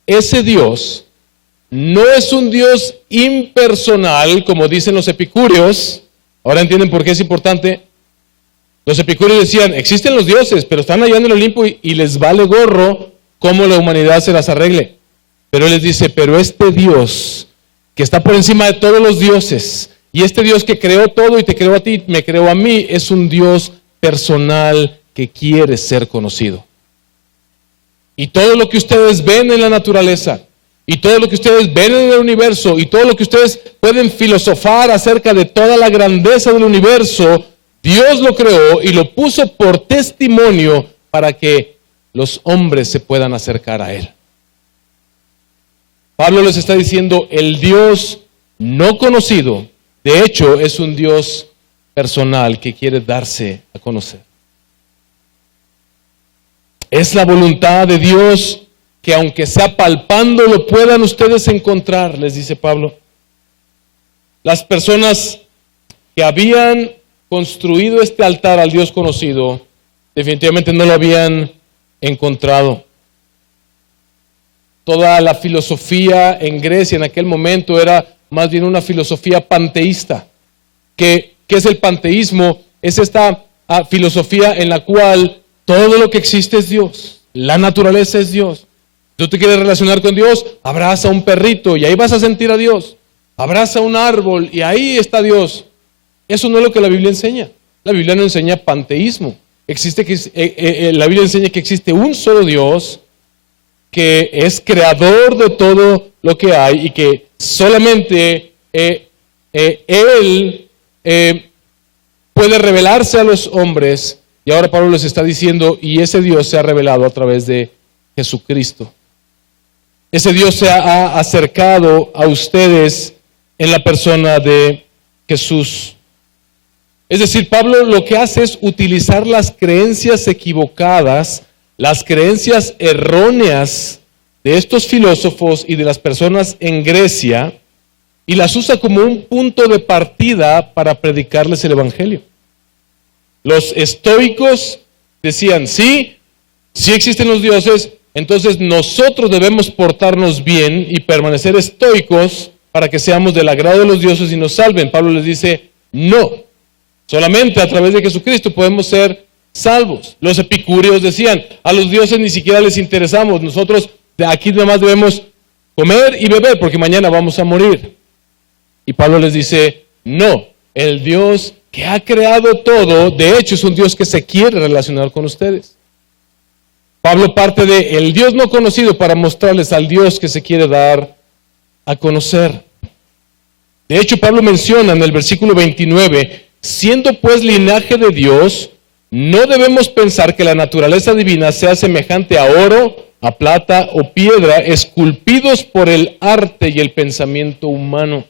ese Dios no es un Dios impersonal, como dicen los epicúreos. Ahora entienden por qué es importante. Los epicúreos decían, existen los dioses, pero están allá en el Olimpo y les vale gorro cómo la humanidad se las arregle. Pero Él les dice, pero este Dios que está por encima de todos los dioses, y este Dios que creó todo y te creó a ti, me creó a mí, es un Dios personal que quiere ser conocido. Y todo lo que ustedes ven en la naturaleza, y todo lo que ustedes ven en el universo, y todo lo que ustedes pueden filosofar acerca de toda la grandeza del universo, Dios lo creó y lo puso por testimonio para que los hombres se puedan acercar a Él. Pablo les está diciendo, el Dios no conocido, de hecho, es un Dios personal que quiere darse a conocer. Es la voluntad de Dios que aunque sea palpando, lo puedan ustedes encontrar, les dice Pablo. Las personas que habían construido este altar al Dios conocido, definitivamente no lo habían encontrado. Toda la filosofía en Grecia en aquel momento era más bien una filosofía panteísta. ¿Qué es el panteísmo? Es esta filosofía en la cual todo lo que existe es Dios. La naturaleza es Dios. Tú te quieres relacionar con Dios, abraza a un perrito y ahí vas a sentir a Dios. Abraza un árbol y ahí está Dios. Eso no es lo que la Biblia enseña. La Biblia no enseña panteísmo. La Biblia enseña que existe un solo Dios que es creador de todo lo que hay y que solamente Él puede revelarse a los hombres. Y ahora Pablo les está diciendo, y ese Dios se ha revelado a través de Jesucristo. Ese Dios se ha acercado a ustedes en la persona de Jesús. Es decir, Pablo lo que hace es utilizar las creencias equivocadas, las creencias erróneas de estos filósofos y de las personas en Grecia, y las usa como un punto de partida para predicarles el Evangelio. Los estoicos decían, sí existen los dioses, entonces nosotros debemos portarnos bien y permanecer estoicos para que seamos del agrado de los dioses y nos salven. Pablo les dice, no, solamente a través de Jesucristo podemos ser salvos. Los epicúreos decían, a los dioses ni siquiera les interesamos, nosotros de aquí nada más debemos comer y beber porque mañana vamos a morir. Y Pablo les dice, no, el Dios que ha creado todo, de hecho es un Dios que se quiere relacionar con ustedes. Pablo parte de el Dios no conocido para mostrarles al Dios que se quiere dar a conocer. De hecho, Pablo menciona en el versículo 29, siendo pues linaje de Dios, no debemos pensar que la naturaleza divina sea semejante a oro, a plata o piedra, esculpidos por el arte y el pensamiento humano.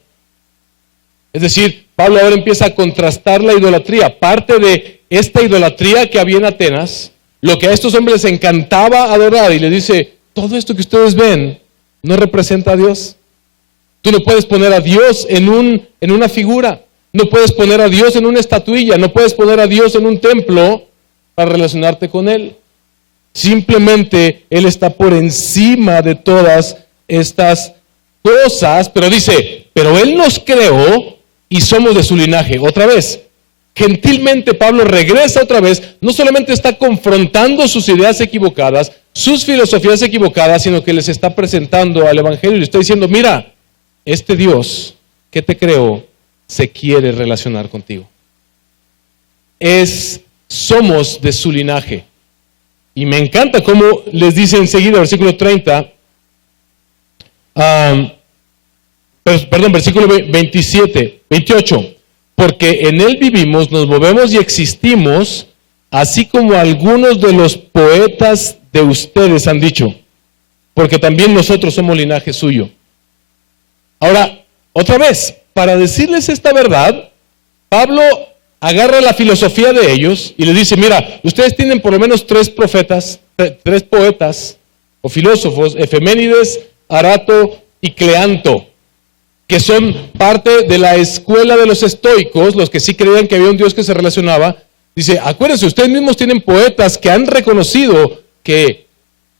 Es decir, Pablo ahora empieza a contrastar la idolatría. Parte de esta idolatría que había en Atenas, lo que a estos hombres les encantaba adorar, y les dice, todo esto que ustedes ven no representa a Dios. Tú no puedes poner a Dios en una figura, no puedes poner a Dios en una estatuilla, no puedes poner a Dios en un templo para relacionarte con Él. Simplemente Él está por encima de todas estas cosas, pero dice, pero Él nos creó y somos de su linaje. Otra vez, gentilmente Pablo regresa otra vez, no solamente está confrontando sus ideas equivocadas, sus filosofías equivocadas, sino que les está presentando al Evangelio y le está diciendo, mira, este Dios que te creó se quiere relacionar contigo. Somos de su linaje. Y me encanta cómo les dice enseguida, versículo 30, versículo 28, porque en Él vivimos, nos movemos y existimos, así como algunos de los poetas de ustedes han dicho, porque también nosotros somos linaje suyo. Ahora, otra vez, para decirles esta verdad, Pablo agarra la filosofía de ellos y les dice, mira, ustedes tienen por lo menos tres poetas o filósofos, Efeménides, Arato y Cleanto, que son parte de la escuela de los estoicos, los que sí creían que había un Dios que se relacionaba. Dice, acuérdense, ustedes mismos tienen poetas que han reconocido que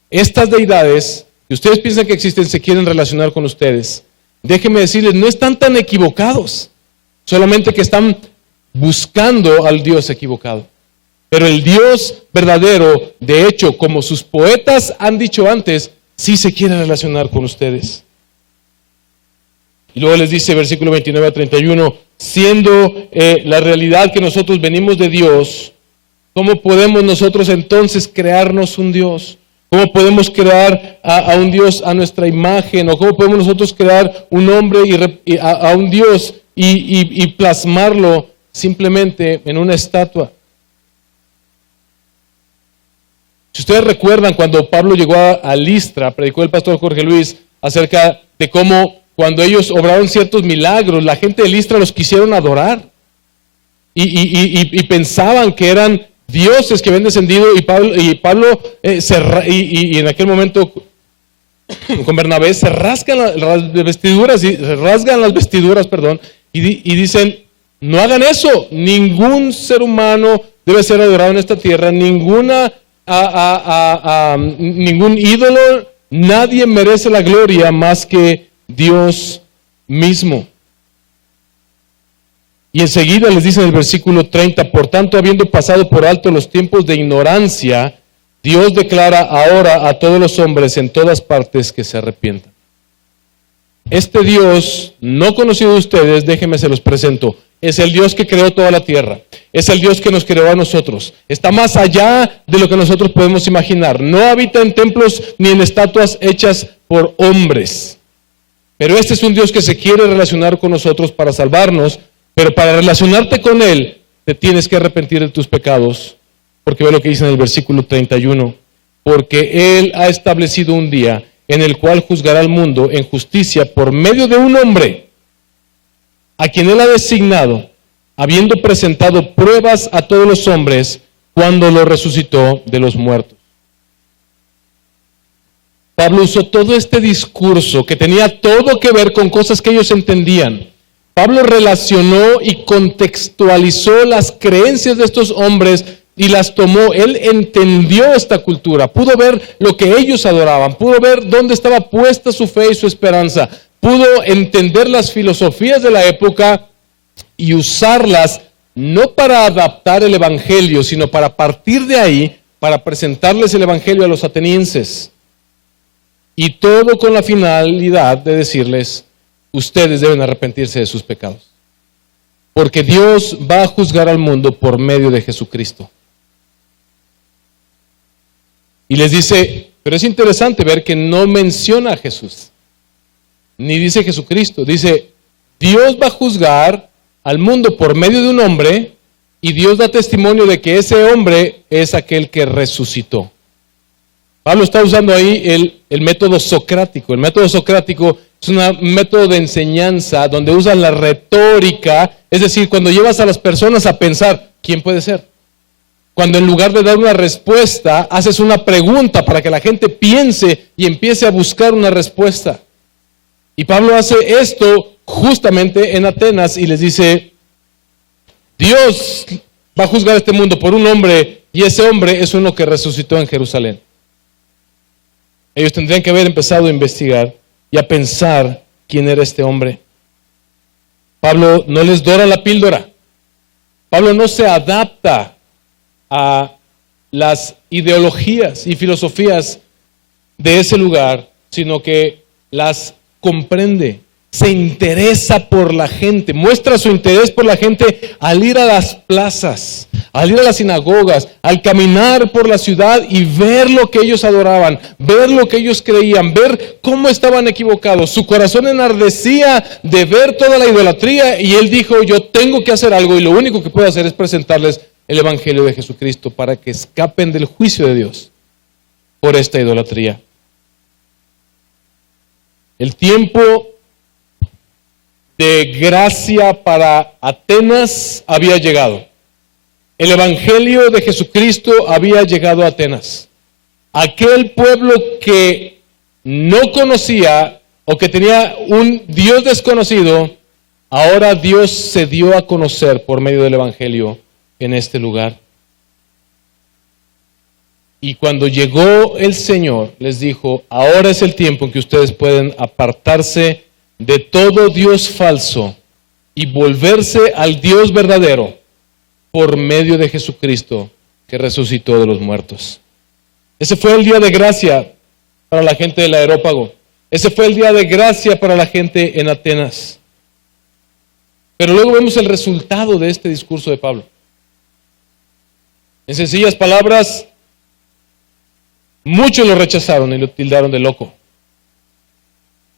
estas deidades que ustedes piensan que existen se quieren relacionar con ustedes. Déjenme decirles, no están tan equivocados, solamente que están buscando al Dios equivocado. Pero el Dios verdadero, de hecho, como sus poetas han dicho antes, sí se quiere relacionar con ustedes. Y luego les dice, versículo 29 a 31, siendo la realidad que nosotros venimos de Dios, ¿cómo podemos nosotros entonces crearnos un Dios? ¿Cómo podemos crear a un Dios a nuestra imagen? ¿O cómo podemos nosotros crear un hombre a un Dios y plasmarlo simplemente en una estatua? Si ustedes recuerdan cuando Pablo llegó a Listra, predicó el pastor Jorge Luis acerca de cómo cuando ellos obraron ciertos milagros, la gente de Listra los quisieron adorar y pensaban que eran dioses que habían descendido, y Pablo en aquel momento con Bernabé se rasgan las vestiduras y dicen, no hagan eso, ningún ser humano debe ser adorado en esta tierra, ningún ídolo, nadie merece la gloria más que Dios mismo. Y enseguida les dice en el versículo 30, por tanto, habiendo pasado por alto los tiempos de ignorancia, Dios declara ahora a todos los hombres en todas partes que se arrepientan. Este Dios no conocido de ustedes, déjenme se los presento, es el Dios que creó toda la tierra, es el Dios que nos creó a nosotros, está más allá de lo que nosotros podemos imaginar, no habita en templos ni en estatuas hechas por hombres, pero este es un Dios que se quiere relacionar con nosotros para salvarnos. Pero para relacionarte con Él, te tienes que arrepentir de tus pecados, porque ve lo que dice en el versículo 31, porque Él ha establecido un día en el cual juzgará al mundo en justicia por medio de un hombre, a quien Él ha designado, habiendo presentado pruebas a todos los hombres cuando lo resucitó de los muertos. Pablo usó todo este discurso que tenía todo que ver con cosas que ellos entendían, Pablo relacionó y contextualizó las creencias de estos hombres y las tomó. Él entendió esta cultura, pudo ver lo que ellos adoraban, pudo ver dónde estaba puesta su fe y su esperanza, pudo entender las filosofías de la época y usarlas no para adaptar el evangelio, sino para partir de ahí, para presentarles el evangelio a los atenienses. Y todo con la finalidad de decirles: ustedes deben arrepentirse de sus pecados, porque Dios va a juzgar al mundo por medio de Jesucristo. Y les dice, pero es interesante ver que no menciona a Jesús, ni dice Jesucristo, dice Dios va a juzgar al mundo por medio de un hombre, y Dios da testimonio de que ese hombre es aquel que resucitó. Pablo está usando ahí el método socrático. El método socrático es un método de enseñanza donde usan la retórica, es decir, cuando llevas a las personas a pensar, ¿quién puede ser? Cuando en lugar de dar una respuesta, haces una pregunta para que la gente piense y empiece a buscar una respuesta. Y Pablo hace esto justamente en Atenas y les dice, Dios va a juzgar este mundo por un hombre, y ese hombre es uno que resucitó en Jerusalén. Ellos tendrían que haber empezado a investigar y a pensar quién era este hombre. Pablo no les dora la píldora. Pablo no se adapta a las ideologías y filosofías de ese lugar, sino que las comprende. Se interesa por la gente, muestra su interés por la gente al ir a las plazas, al ir a las sinagogas, al caminar por la ciudad y ver lo que ellos adoraban, ver lo que ellos creían, ver cómo estaban equivocados. Su corazón enardecía de ver toda la idolatría y él dijo, yo tengo que hacer algo y lo único que puedo hacer es presentarles el Evangelio de Jesucristo para que escapen del juicio de Dios por esta idolatría. El tiempo de gracia para Atenas había llegado. El Evangelio de Jesucristo había llegado a Atenas. Aquel pueblo que no conocía o que tenía un Dios desconocido, ahora Dios se dio a conocer por medio del Evangelio en este lugar. Y cuando llegó el Señor, les dijo, ahora es el tiempo en que ustedes pueden apartarse de todo Dios falso y volverse al Dios verdadero por medio de Jesucristo que resucitó de los muertos. Ese fue el día de gracia para la gente del Areópago. Ese fue el día de gracia para la gente en Atenas. Pero luego vemos el resultado de este discurso de Pablo. En sencillas palabras, muchos lo rechazaron y lo tildaron de loco.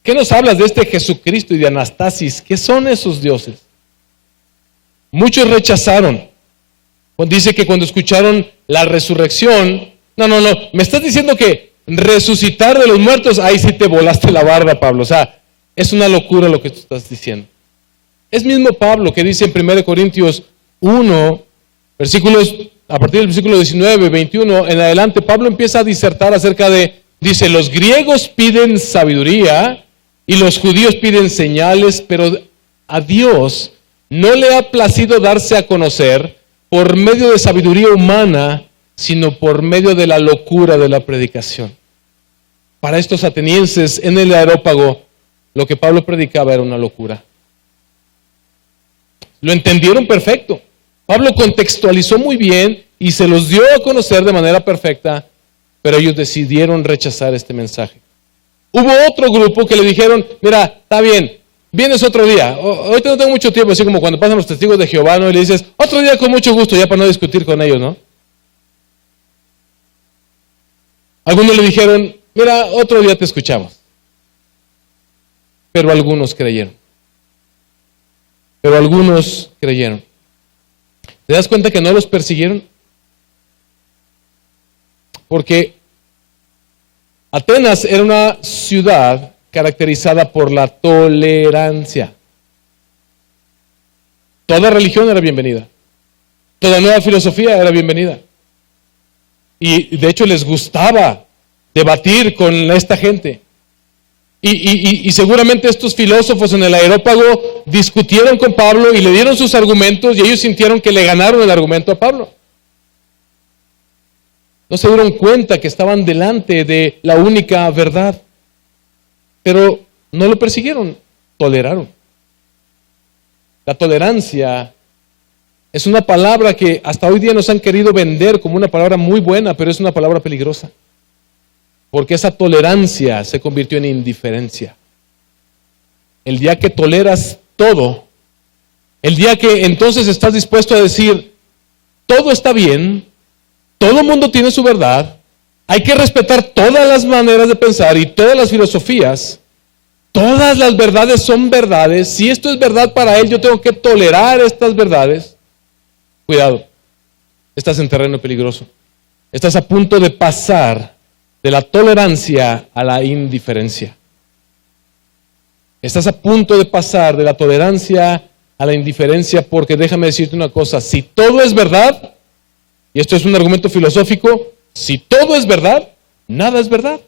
¿Qué nos hablas de este Jesucristo y de Anastasis? ¿Qué son esos dioses? Muchos rechazaron. Dice que cuando escucharon la resurrección, no, me estás diciendo que resucitar de los muertos, ahí sí te volaste la barba, Pablo. O sea, es una locura lo que tú estás diciendo. Es mismo Pablo que dice en 1 Corintios 1, versículos, a partir del versículo 19, 21, en adelante, Pablo empieza a disertar acerca de, dice, los griegos piden sabiduría y los judíos piden señales, pero a Dios no le ha placido darse a conocer por medio de sabiduría humana, sino por medio de la locura de la predicación. Para estos atenienses en el Areópago, lo que Pablo predicaba era una locura. Lo entendieron perfecto. Pablo contextualizó muy bien y se los dio a conocer de manera perfecta, pero ellos decidieron rechazar este mensaje. Hubo otro grupo que le dijeron, mira, está bien, vienes otro día. Ahorita no tengo mucho tiempo, así como cuando pasan los testigos de Jehová, ¿no? Y le dices, otro día con mucho gusto, ya para no discutir con ellos, ¿no? Algunos le dijeron, mira, otro día te escuchamos. Pero algunos creyeron. ¿Te das cuenta que no los persiguieron? Porque Atenas era una ciudad caracterizada por la tolerancia. Toda religión era bienvenida. Toda nueva filosofía era bienvenida. Y de hecho les gustaba debatir con esta gente. Y seguramente estos filósofos en el Areópago discutieron con Pablo y le dieron sus argumentos y ellos sintieron que le ganaron el argumento a Pablo. No se dieron cuenta que estaban delante de la única verdad. Pero no lo persiguieron, toleraron. La tolerancia es una palabra que hasta hoy día nos han querido vender como una palabra muy buena, pero es una palabra peligrosa. Porque esa tolerancia se convirtió en indiferencia. El día que toleras todo, el día que entonces estás dispuesto a decir, todo está bien, todo el mundo tiene su verdad, hay que respetar todas las maneras de pensar y todas las filosofías, todas las verdades son verdades, si esto es verdad para él, yo tengo que tolerar estas verdades. Cuidado, estás en terreno peligroso, estás a punto de pasar de la tolerancia a la indiferencia. Estás a punto de pasar de la tolerancia a la indiferencia, porque déjame decirte una cosa, si todo es verdad, y esto es un argumento filosófico, si todo es verdad, nada es verdad.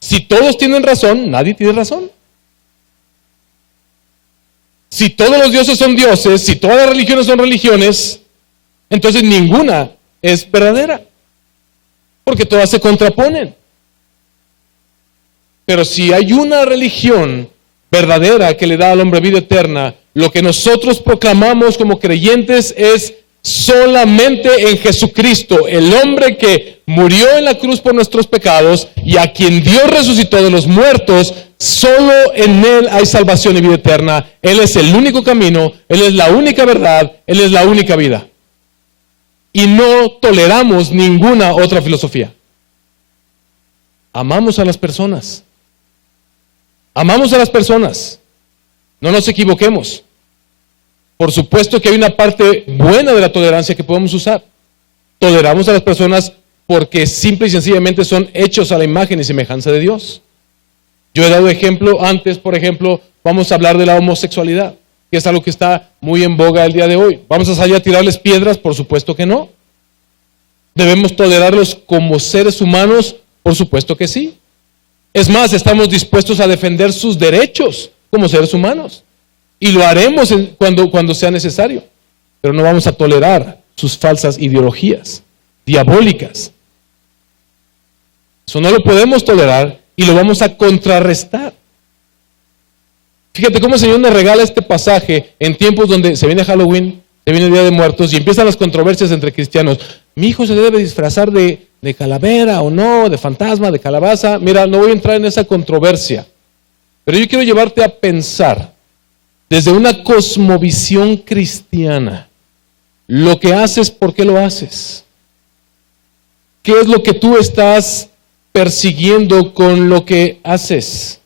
Si todos tienen razón, nadie tiene razón. Si todos los dioses son dioses, si todas las religiones son religiones, entonces ninguna es verdadera. Porque todas se contraponen. Pero si hay una religión verdadera que le da al hombre vida eterna, lo que nosotros proclamamos como creyentes es solamente en Jesucristo, el hombre que murió en la cruz por nuestros pecados y a quien Dios resucitó de los muertos, solo en Él hay salvación y vida eterna. Él es el único camino, Él es la única verdad, Él es la única vida. Y no toleramos ninguna otra filosofía. Amamos a las personas. Amamos a las personas. No nos equivoquemos. Por supuesto que hay una parte buena de la tolerancia que podemos usar. Toleramos a las personas porque simple y sencillamente son hechos a la imagen y semejanza de Dios. Yo he dado ejemplo antes, por ejemplo, vamos a hablar de la homosexualidad, que es algo que está muy en boga el día de hoy. ¿Vamos a salir a tirarles piedras? Por supuesto que no. ¿Debemos tolerarlos como seres humanos? Por supuesto que sí. Es más, estamos dispuestos a defender sus derechos como seres humanos. Y lo haremos cuando sea necesario. Pero no vamos a tolerar sus falsas ideologías diabólicas. Eso no lo podemos tolerar y lo vamos a contrarrestar. Fíjate cómo el Señor nos regala este pasaje en tiempos donde se viene Halloween, se viene el Día de Muertos y empiezan las controversias entre cristianos. Mi hijo se debe disfrazar de calavera o no, de fantasma, de calabaza. Mira, no voy a entrar en esa controversia, pero yo quiero llevarte a pensar desde una cosmovisión cristiana. Lo que haces, ¿por qué lo haces? ¿Qué es lo que tú estás persiguiendo con lo que haces?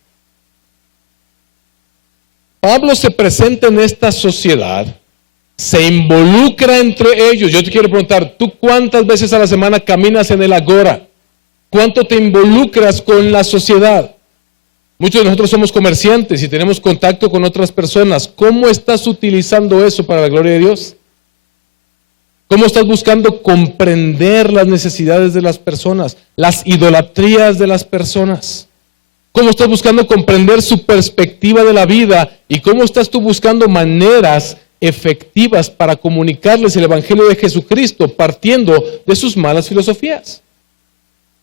Pablo se presenta en esta sociedad, se involucra entre ellos. Yo te quiero preguntar, ¿tú cuántas veces a la semana caminas en el agora? ¿Cuánto te involucras con la sociedad? Muchos de nosotros somos comerciantes y tenemos contacto con otras personas. ¿Cómo estás utilizando eso para la gloria de Dios? ¿Cómo estás buscando comprender las necesidades de las personas, las idolatrías de las personas? ¿Cómo estás buscando comprender su perspectiva de la vida? ¿Y cómo estás tú buscando maneras efectivas para comunicarles el Evangelio de Jesucristo partiendo de sus malas filosofías?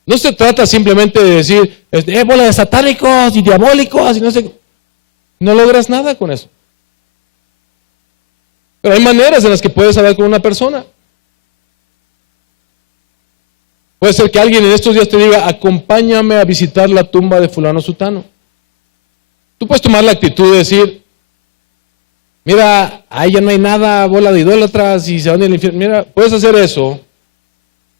No se trata simplemente de decir, bola de satánicos y diabólicos y no sé. No logras nada con eso. Pero hay maneras en las que puedes hablar con una persona. Puede ser que alguien en estos días te diga, acompáñame a visitar la tumba de fulano sutano. Tú puedes tomar la actitud de decir, mira, ahí ya no hay nada, bola de idólatras y se van al infierno. Mira, puedes hacer eso.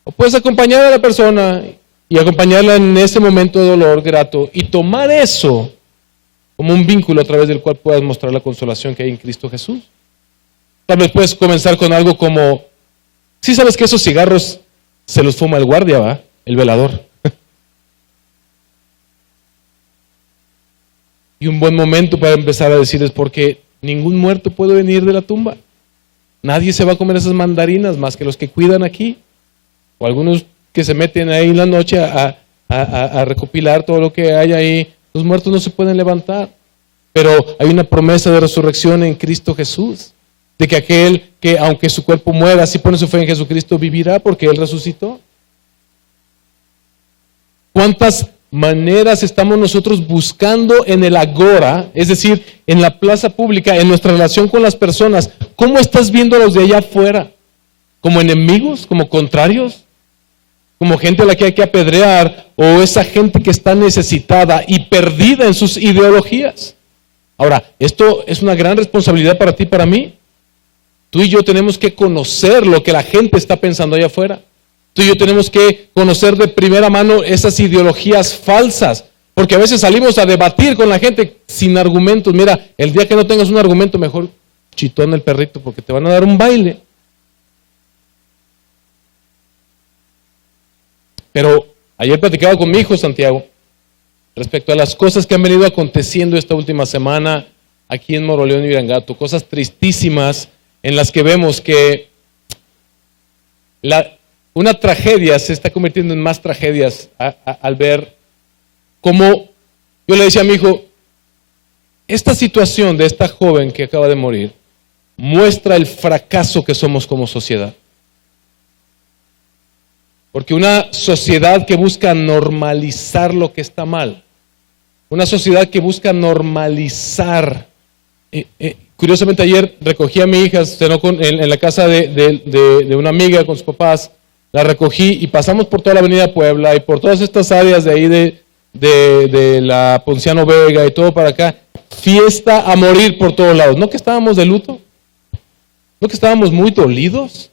O puedes acompañar a la persona y acompañarla en ese momento de dolor grato y tomar eso como un vínculo a través del cual puedas mostrar la consolación que hay en Cristo Jesús. Tal vez puedes comenzar con algo como, ¿sí sabes que esos cigarros se los fuma el guardia, va? El velador. Y un buen momento para empezar a decirles, porque ningún muerto puede venir de la tumba. Nadie se va a comer esas mandarinas más que los que cuidan aquí. O algunos que se meten ahí en la noche a recopilar todo lo que hay ahí Los muertos no se pueden levantar. Pero hay una promesa de resurrección en Cristo Jesús. De que aquel que aunque su cuerpo muera, si pone su fe en Jesucristo, vivirá porque Él resucitó. ¿Cuántas maneras estamos nosotros buscando en el agora, es decir, en la plaza pública, en nuestra relación con las personas? ¿Cómo estás viendo a los de allá afuera? ¿Como enemigos? ¿Como contrarios? ¿Como gente a la que hay que apedrear? ¿O esa gente que está necesitada y perdida en sus ideologías? Ahora, esto es una gran responsabilidad para ti y para mí. Tú y yo tenemos que conocer lo que la gente está pensando allá afuera. Tú y yo tenemos que conocer de primera mano esas ideologías falsas, porque a veces salimos a debatir con la gente sin argumentos. Mira, el día que no tengas un argumento, mejor chitón el perrito, porque te van a dar un baile. Pero ayer platicaba con mi hijo Santiago respecto a las cosas que han venido aconteciendo esta última semana aquí en Moroleón y Uriangato, cosas tristísimas en las que vemos que una tragedia se está convirtiendo en más tragedias al ver cómo, yo le decía a mi hijo, esta situación de esta joven que acaba de morir muestra el fracaso que somos como sociedad. Porque una sociedad que busca normalizar lo que está mal, una sociedad que busca normalizar. Curiosamente ayer recogí a mi hija, cenó en la casa de una amiga con sus papás, la recogí y pasamos por toda la avenida Puebla y por todas estas áreas de ahí de la Ponciano Vega y todo para acá, fiesta a morir por todos lados. ¿No que estábamos de luto? ¿No que estábamos muy dolidos?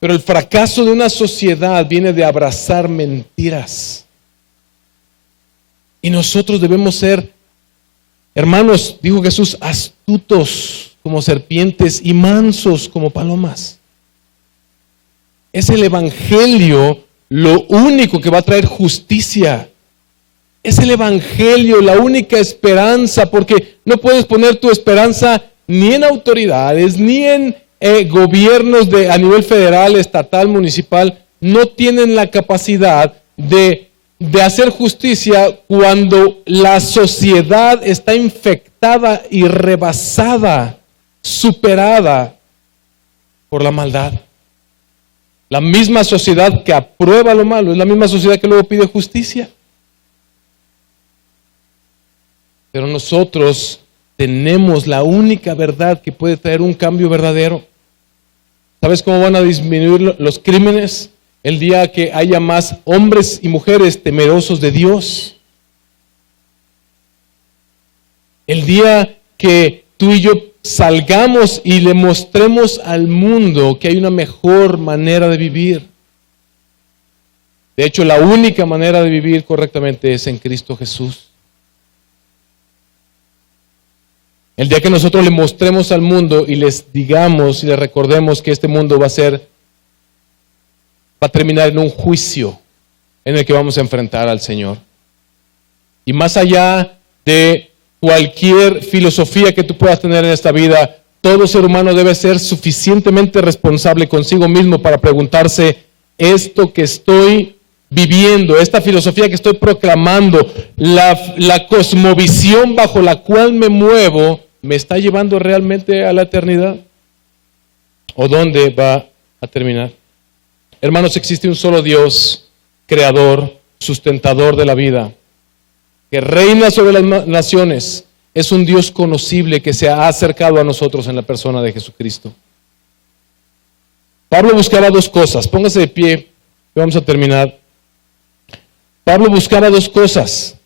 Pero el fracaso de una sociedad viene de abrazar mentiras. Y nosotros debemos ser, hermanos, dijo Jesús, astutos como serpientes y mansos como palomas. Es el Evangelio lo único que va a traer justicia. Es el Evangelio la única esperanza, porque no puedes poner tu esperanza ni en autoridades, ni en gobiernos a nivel federal, estatal, municipal. No tienen la capacidad de hacer justicia cuando la sociedad está infectada y rebasada, superada por la maldad. La misma sociedad que aprueba lo malo es la misma sociedad que luego pide justicia. Pero nosotros tenemos la única verdad que puede traer un cambio verdadero. ¿Sabes cómo van a disminuir los crímenes? El día que haya más hombres y mujeres temerosos de Dios. El día que tú y yo salgamos y le mostremos al mundo que hay una mejor manera de vivir. De hecho, la única manera de vivir correctamente es en Cristo Jesús. El día que nosotros le mostremos al mundo y les digamos y les recordemos que este mundo va a terminar en un juicio en el que vamos a enfrentar al Señor. Y más allá de cualquier filosofía que tú puedas tener en esta vida, todo ser humano debe ser suficientemente responsable consigo mismo para preguntarse, esto que estoy viviendo, esta filosofía que estoy proclamando, la cosmovisión bajo la cual me muevo, ¿me está llevando realmente a la eternidad? ¿O dónde va a terminar? Hermanos, existe un solo Dios, creador, sustentador de la vida, que reina sobre las naciones. Es un Dios conocible que se ha acercado a nosotros en la persona de Jesucristo. Pablo buscaba dos cosas. Póngase de pie y vamos a terminar. Pablo buscaba dos cosas.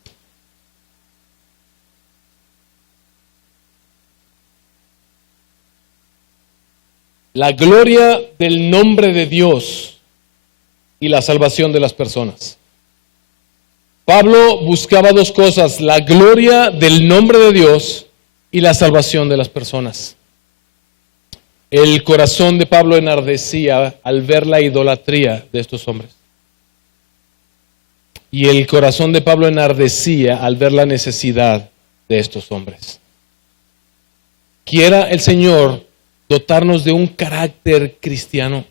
La gloria del nombre de Dios y la salvación de las personas. Pablo buscaba dos cosas, la gloria del nombre de Dios y la salvación de las personas. El corazón de Pablo enardecía al ver la idolatría de estos hombres. Y el corazón de Pablo enardecía al ver la necesidad de estos hombres. Quiera el Señor dotarnos de un carácter cristiano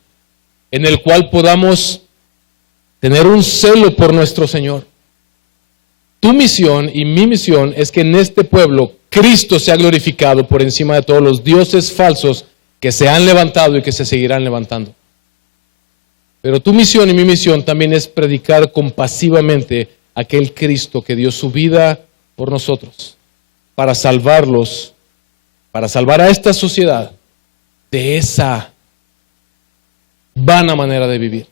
en el cual podamos tener un celo por nuestro Señor. Tu misión y mi misión es que en este pueblo Cristo sea glorificado por encima de todos los dioses falsos que se han levantado y que se seguirán levantando. Pero tu misión y mi misión también es predicar compasivamente a aquel Cristo que dio su vida por nosotros, para salvarlos, para salvar a esta sociedad de esa vana manera de vivir,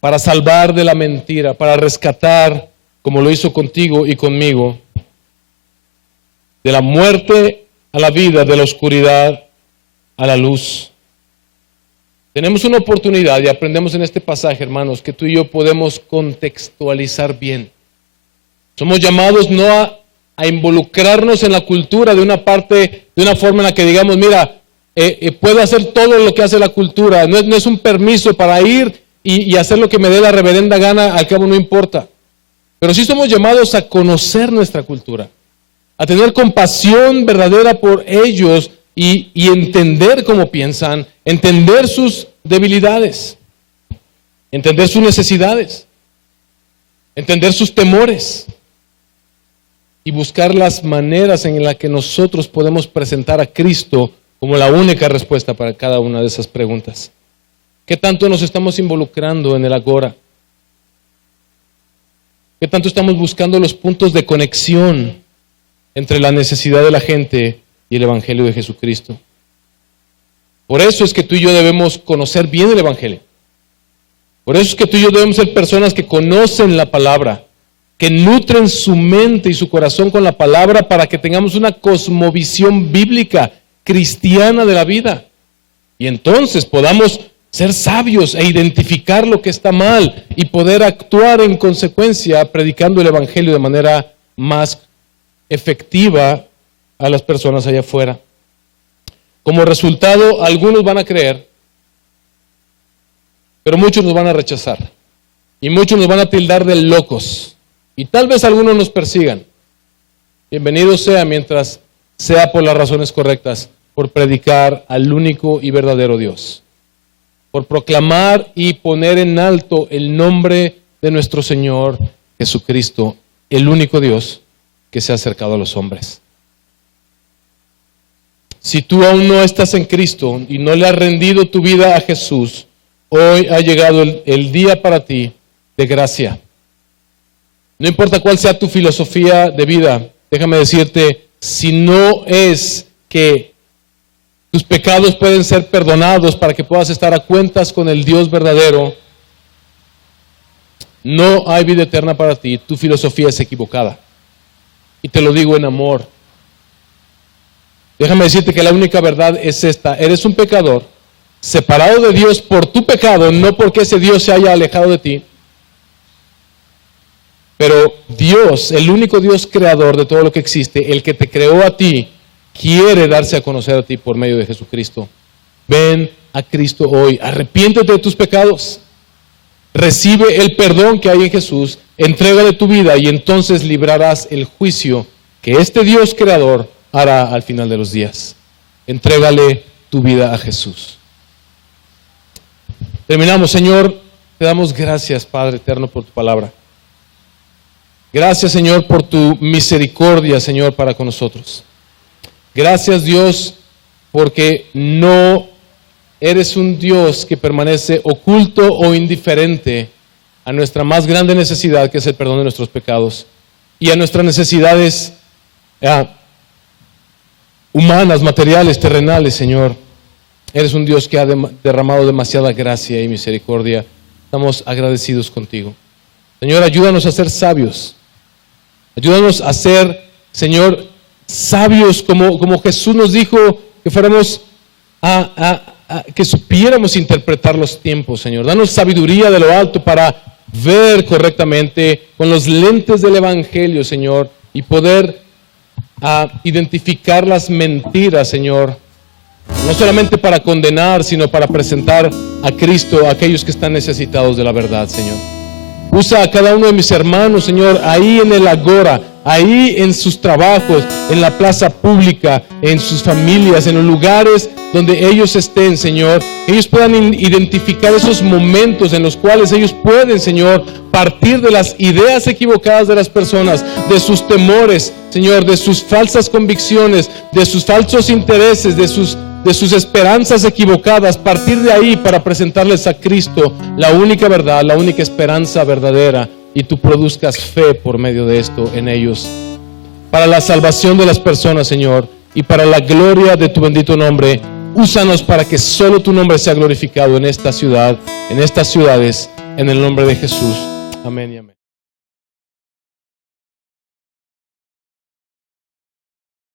para salvar de la mentira, para rescatar, como lo hizo contigo y conmigo, de la muerte a la vida, de la oscuridad a la luz. Tenemos una oportunidad y aprendemos en este pasaje, hermanos, que tú y yo podemos contextualizar bien. Somos llamados no a involucrarnos en la cultura de una parte, de una forma en la que digamos, mira, puedo hacer todo lo que hace la cultura. No es un permiso para ir y hacer lo que me dé la reverenda gana, al cabo no importa. Pero sí somos llamados a conocer nuestra cultura, a tener compasión verdadera por ellos y entender cómo piensan, entender sus debilidades, entender sus necesidades, entender sus temores y buscar las maneras en las que nosotros podemos presentar a Cristo como la única respuesta para cada una de esas preguntas. ¿Qué tanto nos estamos involucrando en el agora? ¿Qué tanto estamos buscando los puntos de conexión entre la necesidad de la gente y el Evangelio de Jesucristo? Por eso es que tú y yo debemos conocer bien el Evangelio. Por eso es que tú y yo debemos ser personas que conocen la palabra, que nutren su mente y su corazón con la palabra para que tengamos una cosmovisión bíblica, cristiana de la vida. Y entonces podamos ser sabios e identificar lo que está mal y poder actuar en consecuencia predicando el Evangelio de manera más efectiva a las personas allá afuera. Como resultado, algunos van a creer, pero muchos nos van a rechazar y muchos nos van a tildar de locos y tal vez algunos nos persigan. Bienvenido sea mientras sea por las razones correctas, por predicar al único y verdadero Dios, por proclamar y poner en alto el nombre de nuestro Señor Jesucristo, el único Dios que se ha acercado a los hombres. Si tú aún no estás en Cristo y no le has rendido tu vida a Jesús, hoy ha llegado el día para ti de gracia. No importa cuál sea tu filosofía de vida, déjame decirte, si no es que tus pecados pueden ser perdonados para que puedas estar a cuentas con el Dios verdadero, no hay vida eterna para ti. Tu filosofía es equivocada. Y te lo digo en amor. Déjame decirte que la única verdad es esta. Eres un pecador, separado de Dios por tu pecado, no porque ese Dios se haya alejado de ti. Pero Dios, el único Dios creador de todo lo que existe, el que te creó a ti, quiere darse a conocer a ti por medio de Jesucristo. Ven a Cristo hoy, arrepiéntete de tus pecados, recibe el perdón que hay en Jesús, entrégale tu vida y entonces librarás el juicio que este Dios creador hará al final de los días. Entrégale tu vida a Jesús. Terminamos, Señor, te damos gracias, Padre eterno, por tu palabra. Gracias, Señor, por tu misericordia, Señor, para con nosotros. Gracias, Dios, porque no eres un Dios que permanece oculto o indiferente a nuestra más grande necesidad, que es el perdón de nuestros pecados, y a nuestras necesidades humanas, materiales, terrenales, Señor. Eres un Dios que ha derramado demasiada gracia y misericordia. Estamos agradecidos contigo. Señor, ayúdanos a ser sabios. Ayúdanos a ser, Señor, sabios como Jesús nos dijo que fuéramos que supiéramos interpretar los tiempos, Señor. Danos sabiduría de lo alto para ver correctamente con los lentes del Evangelio, Señor, y poder identificar las mentiras, Señor, no solamente para condenar, sino para presentar a Cristo a aquellos que están necesitados de la verdad, Señor. Usa a cada uno de mis hermanos, Señor, ahí en el agora, ahí en sus trabajos, en la plaza pública, en sus familias, en los lugares donde ellos estén, Señor. Ellos puedan identificar esos momentos en los cuales ellos pueden, Señor, partir de las ideas equivocadas de las personas, de sus temores, Señor, de sus falsas convicciones, de sus falsos intereses, de sus esperanzas equivocadas, partir de ahí para presentarles a Cristo, la única verdad, la única esperanza verdadera, y tú produzcas fe por medio de esto en ellos, para la salvación de las personas, Señor, y para la gloria de tu bendito nombre. Úsanos para que solo tu nombre sea glorificado en esta ciudad, en estas ciudades, en el nombre de Jesús. Amén y amén.